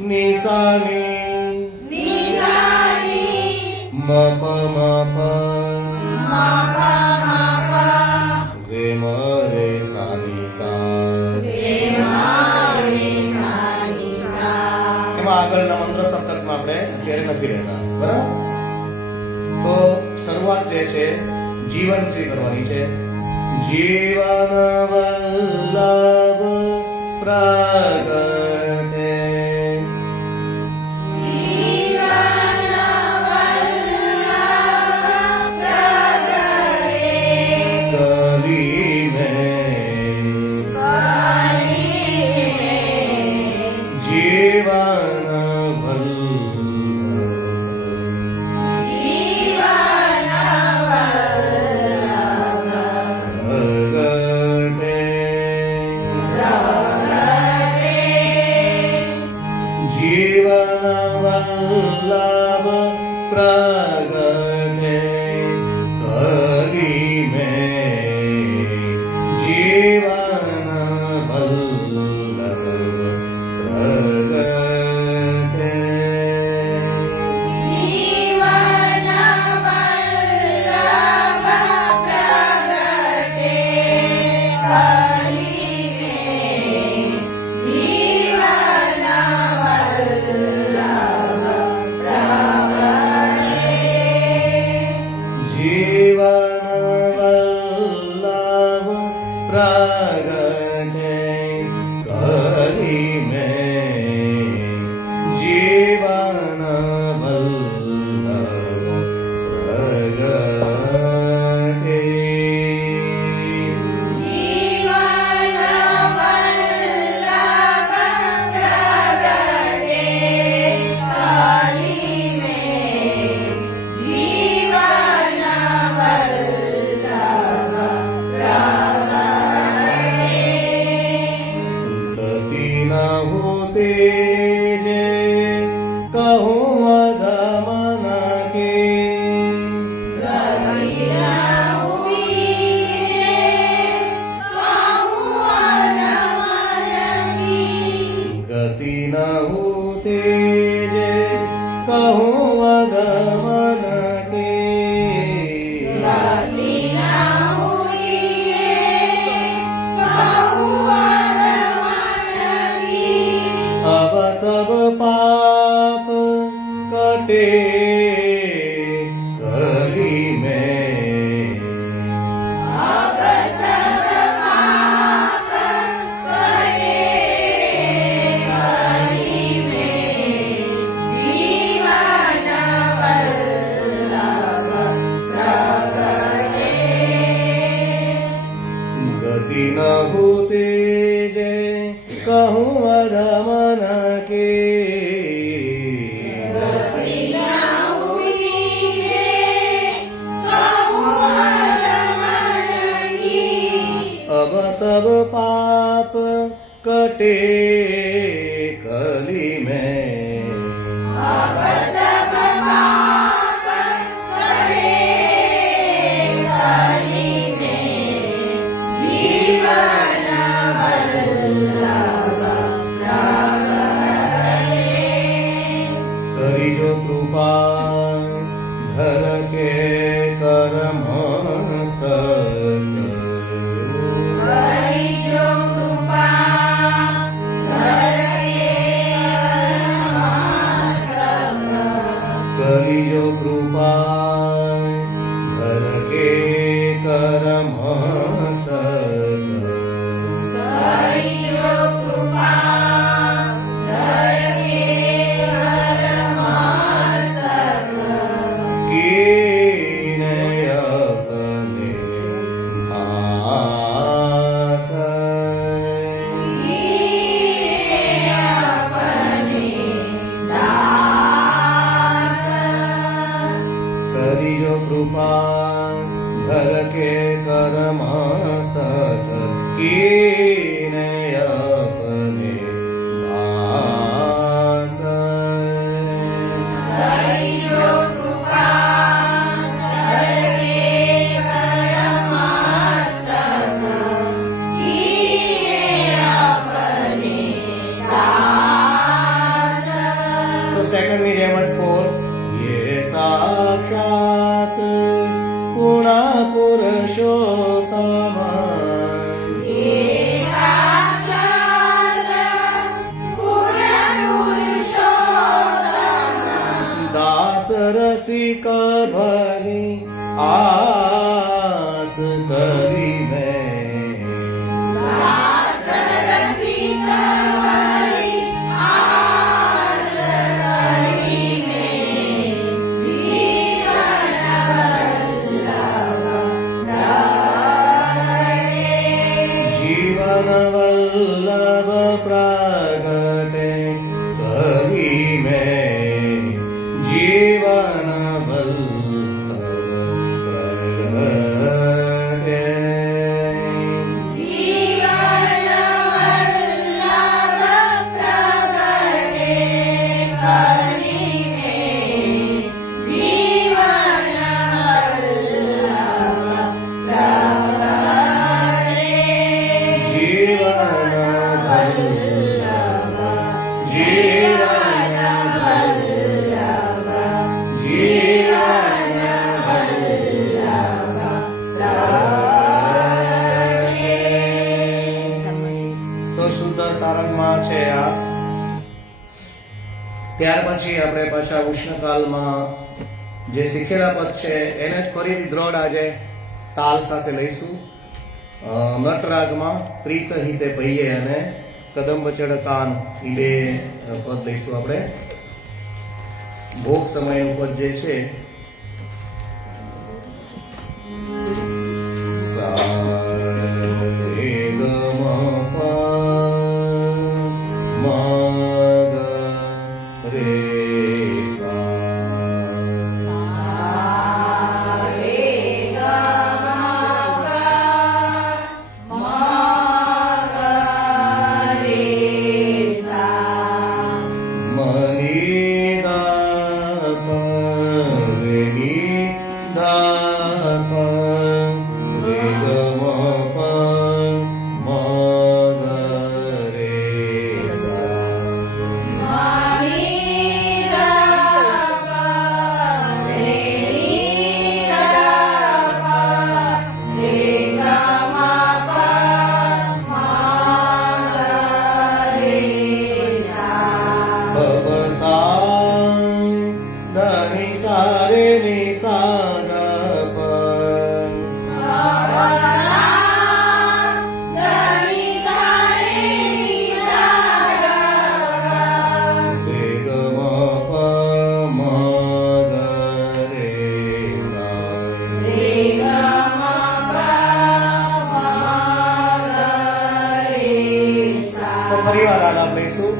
ની સા ની. મ પ મ પ. રે મ રે સા ની સા. એમાં આગળના મંત્ર સપ્તકમાં આપણે અત્યારે નથી રહેતા. બરાબર. તો શરૂઆત જે છે જીવન થી કરવાની છે. જીવન વલ્લભ પ્રગટે. કરી મેં જીવન વલ્લભ. પ્રગટે કરી મેં જીવન વલ્લભ પ્રગટે. तेजे कहूँ अधमन के गति न होते जे कहूँ अधमन के अब सब पाप कटे कली में गति न होते जे कहूँ अधमन के अब सब पाप कटे कली में करी जो कृपा धर के कर्म करी जो कृपा धर के कर्म करी जो कृपा धर के कर्म सत कीने अपने दास तो सेकंड में रेमंड 4 ये साक्षात पुणा पुरुषोत्तम दास रसिक भरी आस करी मैं जीवन वल्लभ प्रगटे करी में जीवन वल्लभ प्रगटे તો શુદ્ધ સારંગમાં છે આ. ત્યાર પછી આપણે પાછા ઉષ્ણકાલમાં જે શીખેલા પદ છે એને જ ફરીથી દ્રઢ આજે તાલ સાથે લઈશું. નટરાગમાં પ્રીત હિતે પૈયે અને કદંબ ચડકાન એ બે પદ લઈશું આપણે. ભોગ સમયનું પદ જે છે सा धनी सारे नि सा ग प रे ग म प म ग रे सा તો ફરી વાર આલાપ લઈશું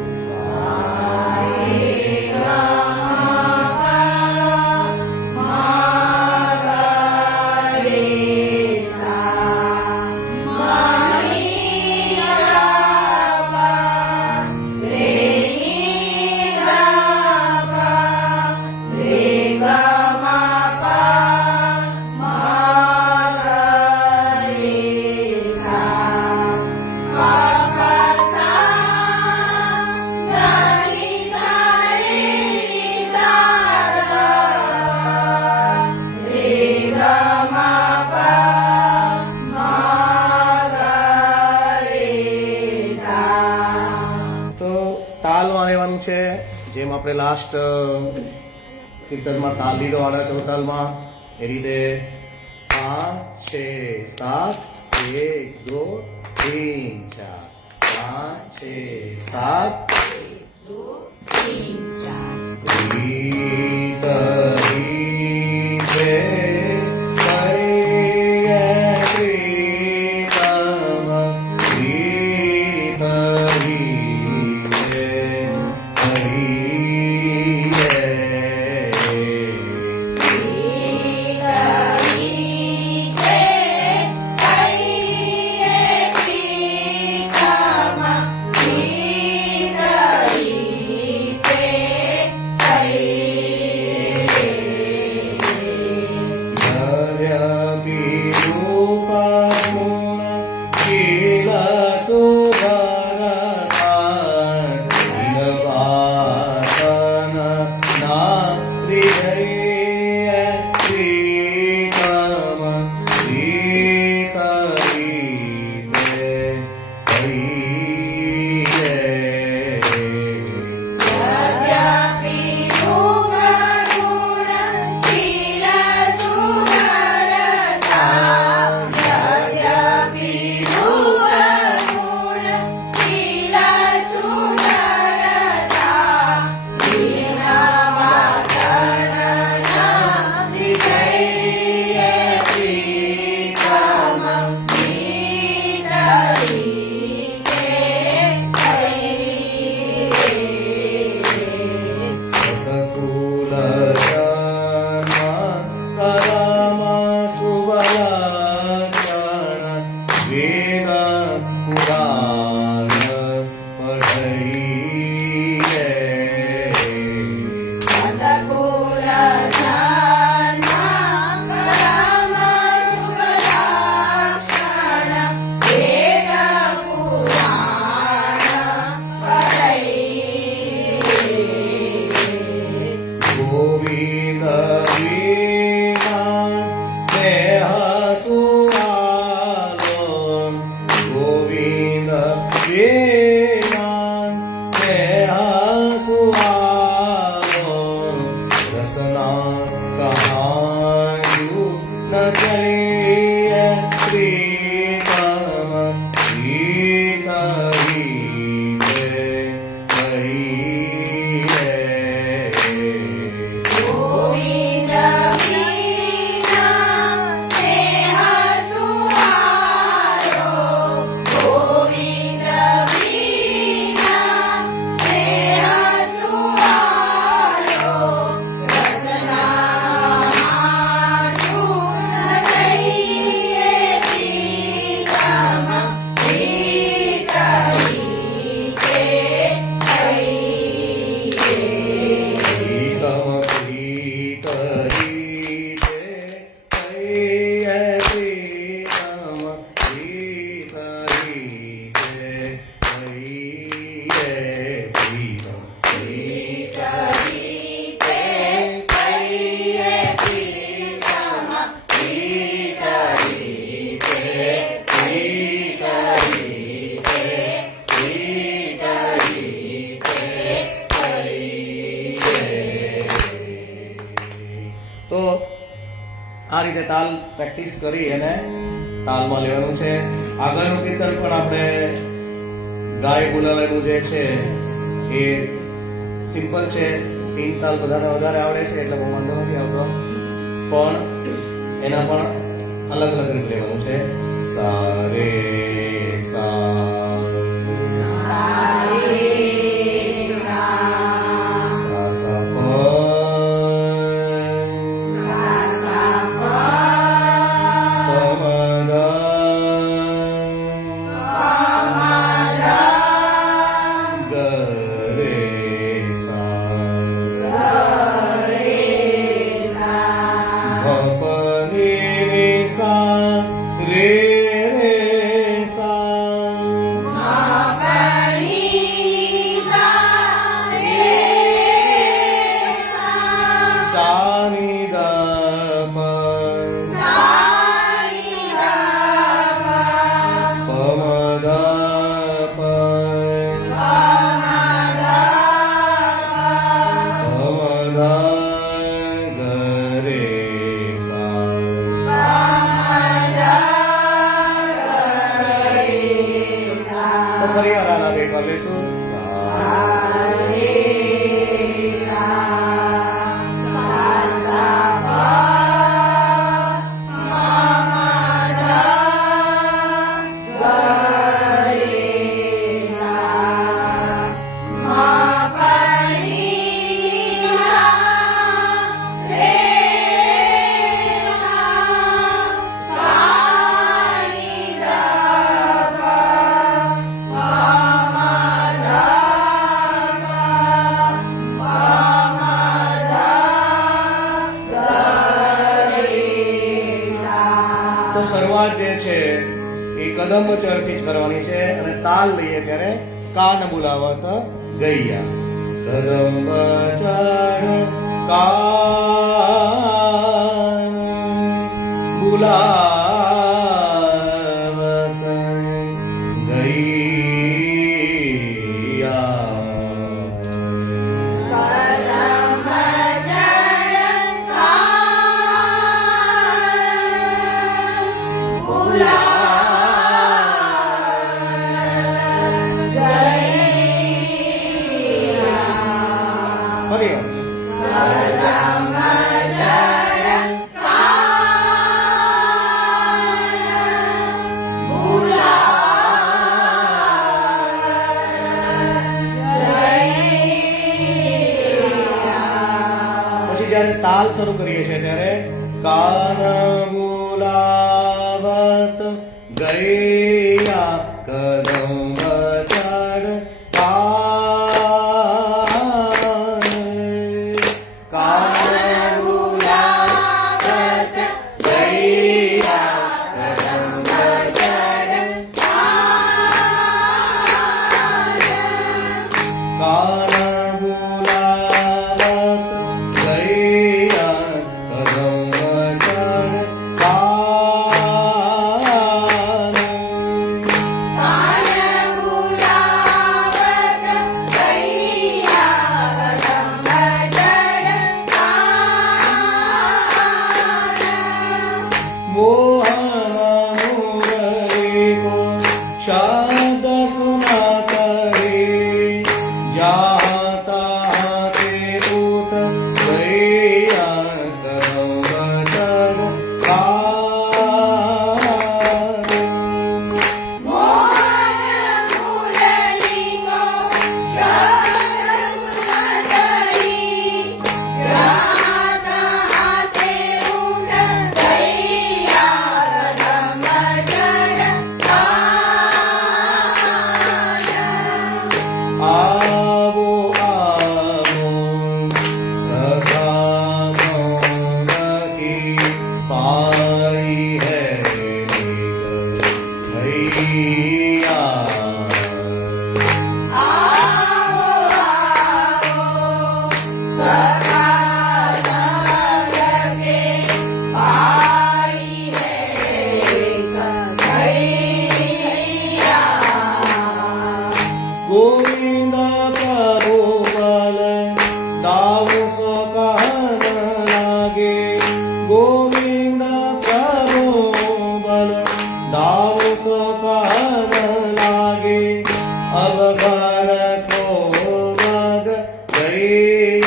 તો તાલમાં રહેવાનું છે જેમ આપણે લાસ્ટ કીર્તનમાં તાલ લીધો આડા ચૌતાલમાં એ રીતે 5 6 7 1 2 3 4 Hari આ રીતે તાલ પ્રેક્ટિસ કરી અને તાલમાં લેવાનું છે. આગળનું કીર્તન પણ આપણે ગાય બોલાવેલું જે છે એ સિમ્પલ છે. 3 તાલ બધાને વધારે આવડે છે એટલે બહુ વાંધો નથી આવતો, પણ એના પણ અલગ અલગ રીતે લેવાનું છે. સા રે સા સા સા પ શરૂઆત જે છે એ કદમ ચરથી જ કરવાની છે અને તાલ લઈએ ત્યારે કાન બોલાવત ગૈયા. કદમ ચર કાન બોલાવત ગૈયા. જ્યારે તાલ શરૂ કરીએ છીએ ત્યારે કાન બોલાવત ગૈયા કદમ ચડ કાન બોલાવત ગૈયા કદમ ચડ કાન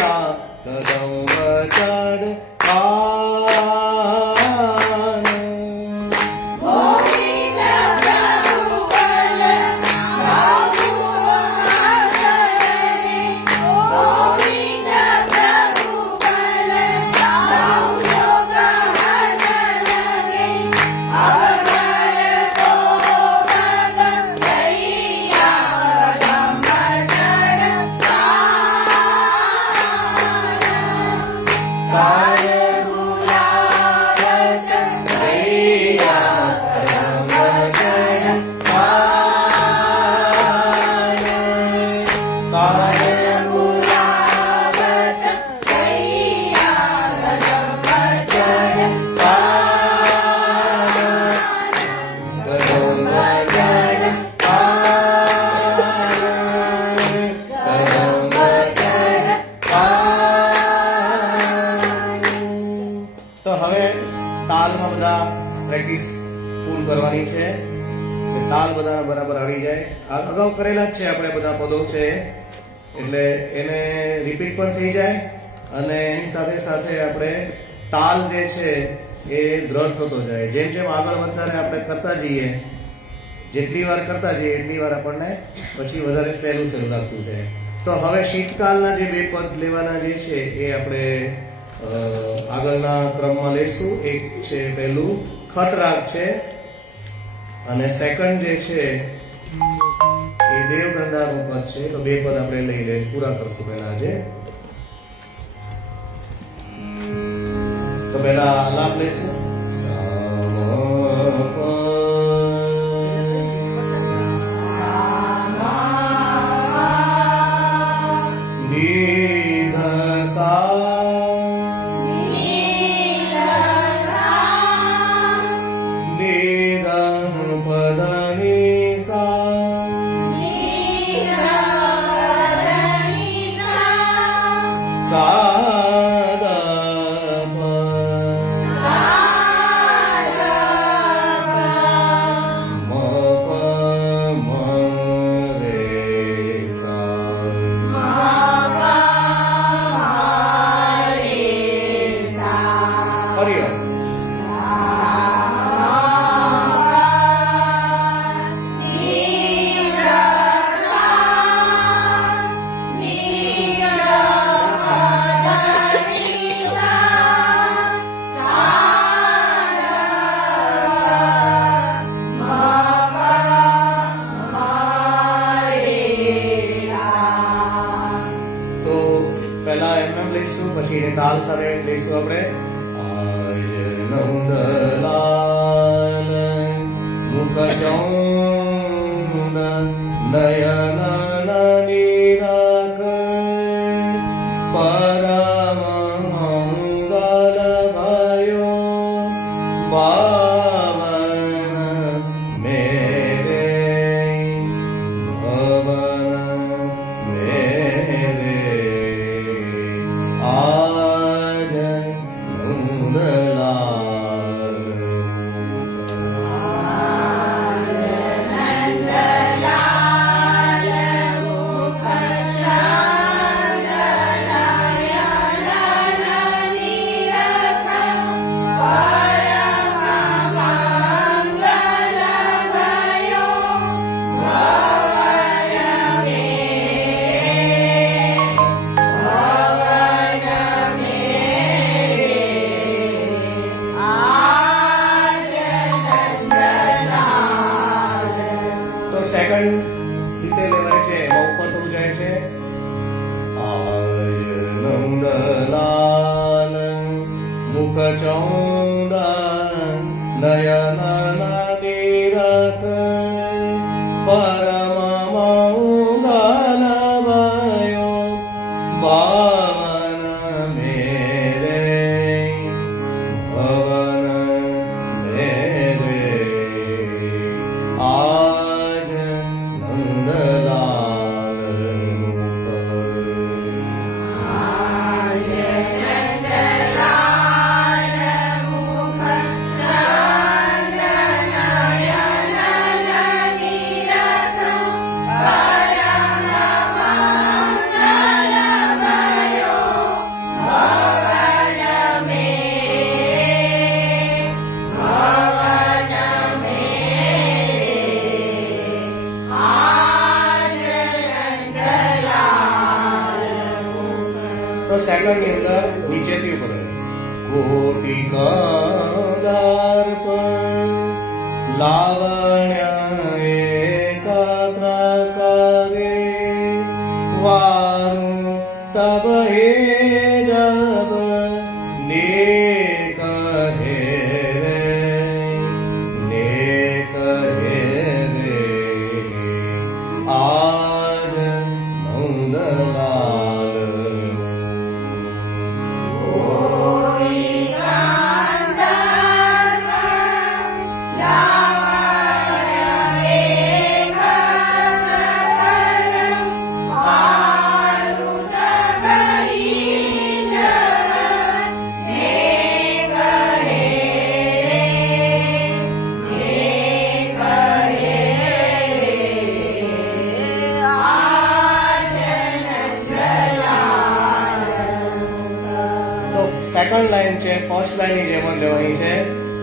કદમ ચડ કાન ગોવિંદ પ્રભુ બલ ગાઉં સોહાગરે ગોવિંદ પ્રભુ બલ ગાઉં સોહાગરે અવસર તો મગ લૈયા ગમ ચડ કાન બોલાવત હૈયા કદમ ચડ કાન કાન બોલાવત લૈયા ગમ ચડ તો હવે તાલમાં બધા પ્રેક્ટિસ ફૂલ કરવાની છે કે તાલ બધા બરાબર આવી જાય. આ અગાઉ કરેલા જ છે આપણે બધા પદો છે એટલે એને રિપીટ પણ થઈ જાય અને એની સાથે સાથે આપણે તાલ જે છે એ દ્રઢ થતો જાય. જેમ જેમ આગળ વધતા આપણે કરતા જઈએ, જેટલી વાર કરતા જઈએ એટલી વાર આપણને પછી વધારે સહેલું સહેલું લાગતું જાય. તો હવે શીતકાલના જે બે પદ લેવાના જે છે એ આપણે આગળના ક્રમમાં લઈશું. એક છે પહેલું ખટરાગ છે અને સેકન્ડ જે છે એ દેવગંધાનું પદ છે. તો બે પદ આપણે લઈ લઈએ, પૂરા કરશું પહેલા આજે. તો પહેલા આલાપ લઈશું. પછી એને તાલ સાથે લઈશું આપણે. આય નંદલાલ મુખ ચૌંદ નયન નીરખ પરમ મંગલ ભયો પાવન મેરે ભવન મેરે આજ નંદલાલ સેકન્ડ રીતે લેવાય છે, એમાં ઉપર થોડું જાય છે. આય નંદલાલ મુખ ચૌંદ નયન નીરખ પરમ મંગલ ભયો પાવન મેરે ભવન મેરે આજ નંદલાલ મુખ તો સેકન્ડ ની અંદર નીચેથી ઉપર કોટિકાદાર્પ લાવણ્ય એકાત્રકારે વારુ તબ હે જબ ને કહે રે આજ નંદલાલ સેકન્ડ લાઈન છે ફર્સ્ટ લાઈન ની જેમ જ લેવાની છે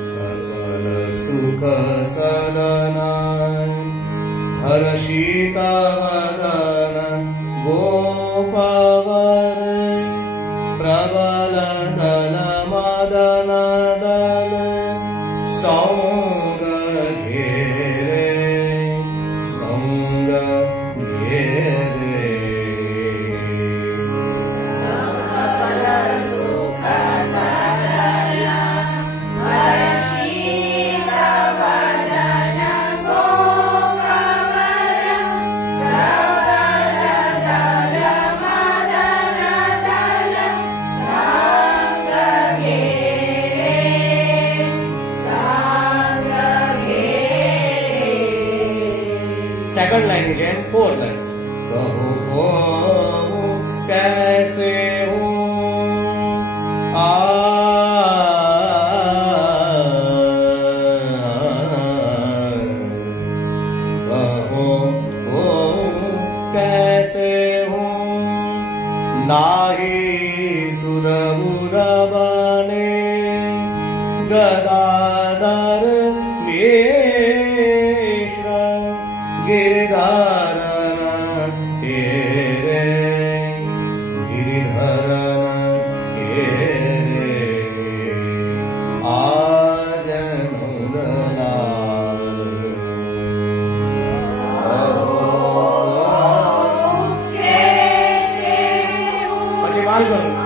સકલ સુખ સદન હર્ષિતવદન ગોપવર પ્રબલ દલ મદન દલ સંગ ઘેરે सेकंड लाइन की जेम फोर्थ लाइन कहो को कैसे हूँ कहो को कैसे हूँ नाही सुर बने गदाधर गिरिधर तेरे गिरिधर तेरे आज नंदलाल પછી માલ કરું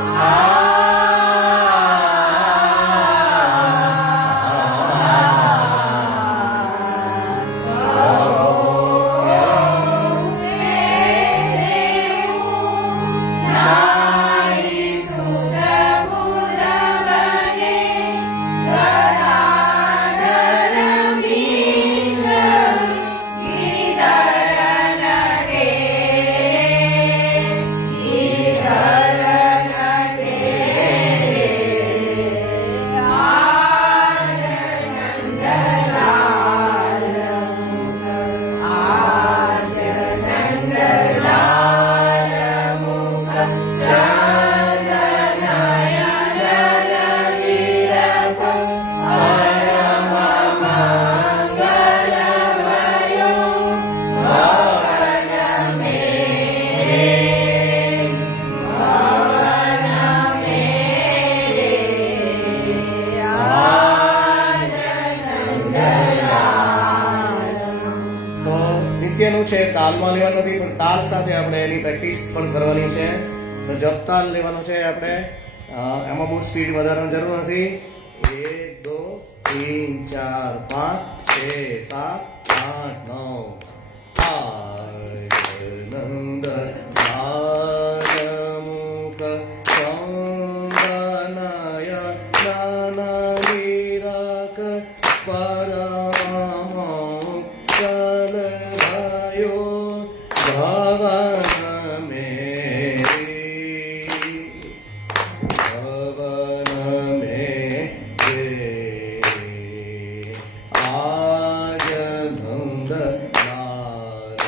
નિત્યનું છે તાલમાં લેવાનું નથી પણ તાલ સાથે આપણે એની પ્રેક્ટિસ પણ કરવાની છે તો જપ તાલ લેવાનો છે આપણે એમાં બહુ સ્પીડ વધારવાની જરૂર નથી 1 2 3 4 5 6 7 8 9 નંદ મુખ સંગનય નાનીરક પરમ ચલ भवन में आज नंद लाल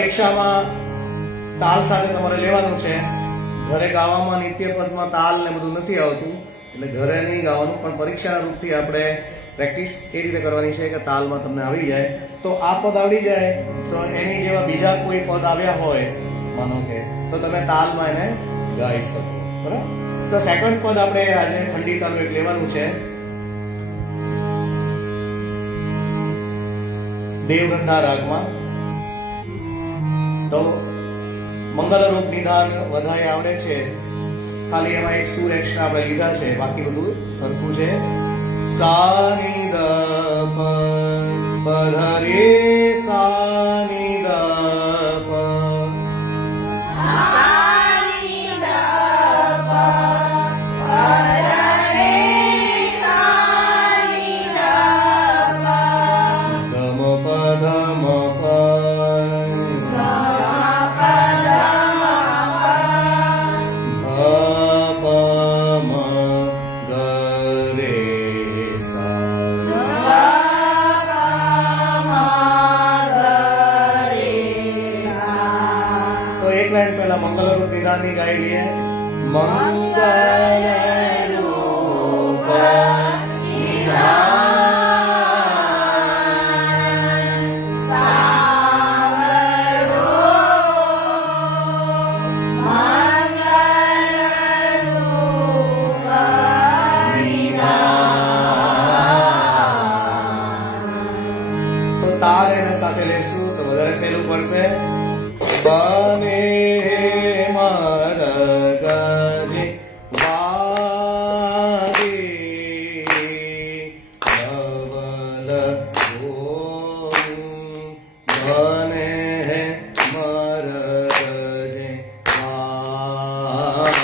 પરીક્ષામાં તાલ સાથે તમારે લેવાનું છે. ઘરે ગાવામાં નિત્ય પદમાં તાલ ને બધું નથી આવતું, એટલે ઘરે નહીં ગાવાનું, પણ પરીક્ષાના રૂપથી આપણે પ્રેક્ટિસ એ રીતે કરવાની છે કે તાલમાં તમને આવી જાય. તો આ પદ આવડી જાય તો એની જેવા બીજા કોઈ પદ આવ્યા હોય, માનો કે, તો તમે તાલમાં એને ગાઈ શકો. બરાબર? તો સેકન્ડ પદ આપણે આજે ખંડિતાનું એક લેવાનું છે. દેવગંધા રાગમાં. તો મંગલરૂપ નિધાન વધારે આવડે છે, ખાલી એમાં એક સૂર એક્સ્ટ્રા આપણે લીધા છે, બાકી બધું સરખું છે. સા ની દ પ પ ધ રે સા ની દ પ. ગમ પ ધમ પ. મંગલરૂપ નિધાનની ગાઈ લઈએ. મંગલરૂપ તો તાલ એના સાથે લેશું તો વધારે સહેલું પડશે. બને મર ગજે વાગે ધવલ ગોવિંદ. બને મર ગજે વાગે.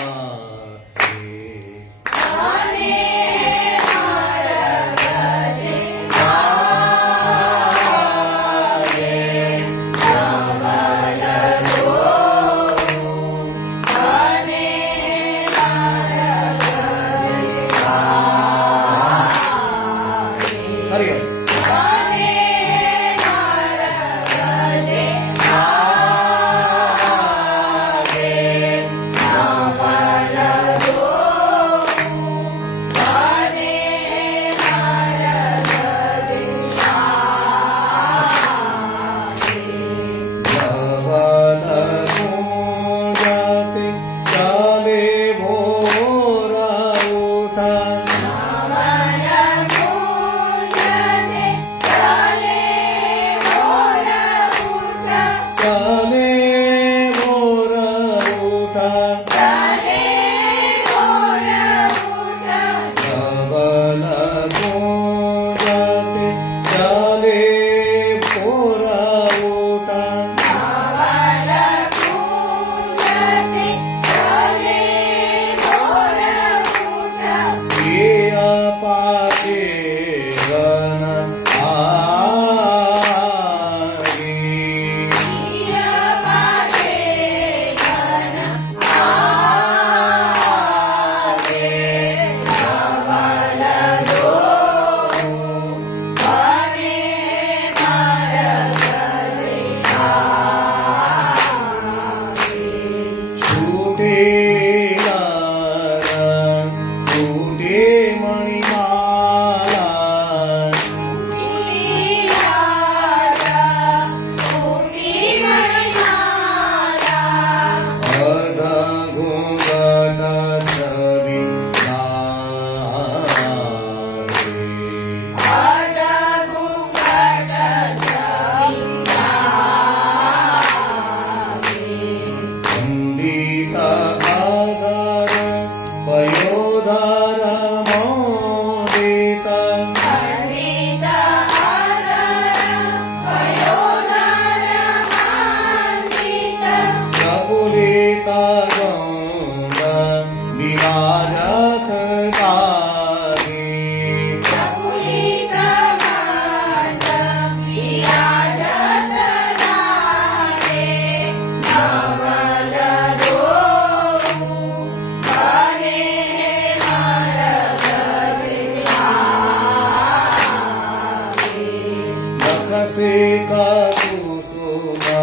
Sika Kusuma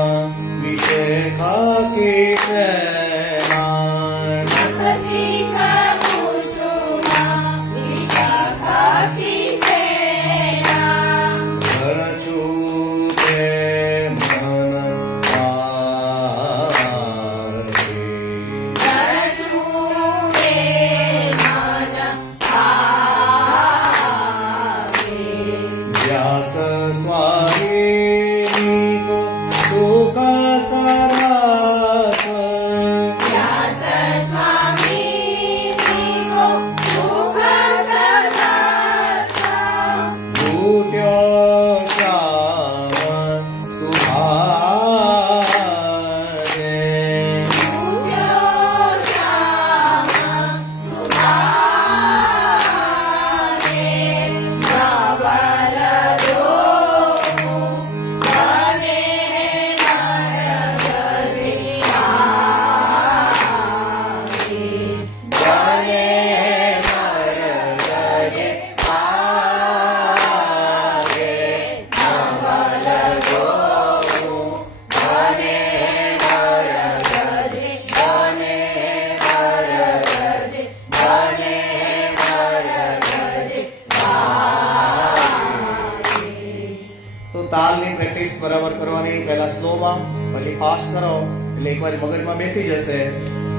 બરાબર કરવાની, પહેલા સ્લોમાં પછી ફાસ્ટ કરો એટલે એકવાર મગજમાં બેસી જશે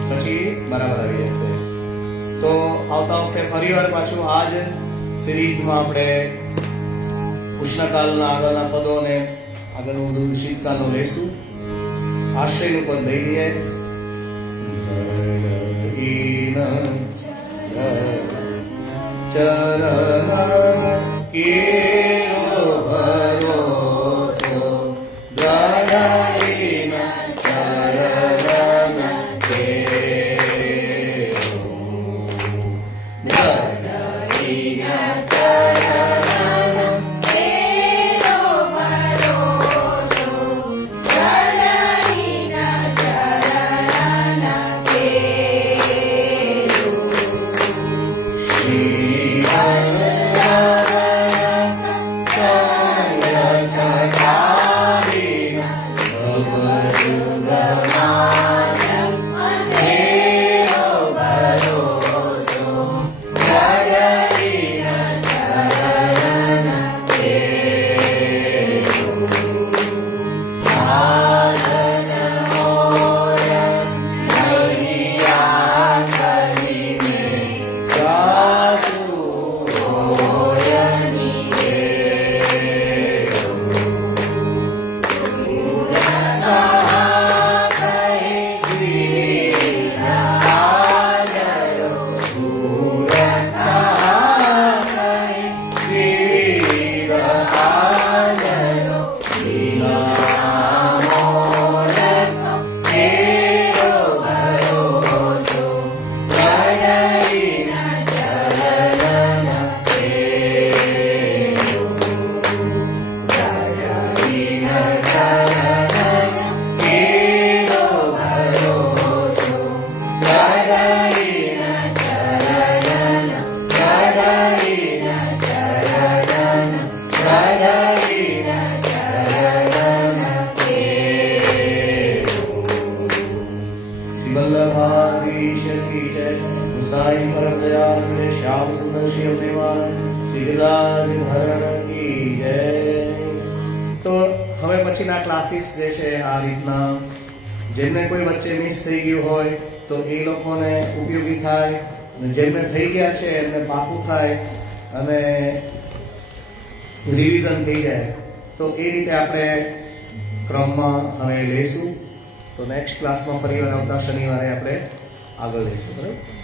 પછી બરાબર આવી જશે. તો આવતા વખતે ફરીવાર પાછું આ જ સિરીઝમાં આપણે ઉષ્ણકાલના આગળના પદોને આગળનું બધું શીતકાલનું લેશું. આશ્રયનું પદ લઈ લઈએ. ચરણ કેરો ભરોસો ગણઈના ચરણ કેરો ગણઈના ચરણ કેરો ભરોસો ગણઈના ચરણ કેરો શ્રી वल्लभाधीश की जय, गुसाई परम दयाल मेरे श्याम सुंदर शिव निवास गिरिराज धरण की जय. તો હવે પછીના ક્લાસીસ જે છે આ રીતના જેમને કોઈ વચ્ચે મિસ થઈ ગયું હોય તો એ લોકોને ઉપયોગી થાય, અને જેમને થઈ ગયા છે એમને પાકું થાય અને રિવિઝન થઈ જાય. તો એ રીતે આપણે ક્રમમાં હવે લઈશું. તો નેક્સ્ટ ક્લાસમાં ફરી વાર આવતા શનિવારે આપણે આગળ લઈશું. બરાબર.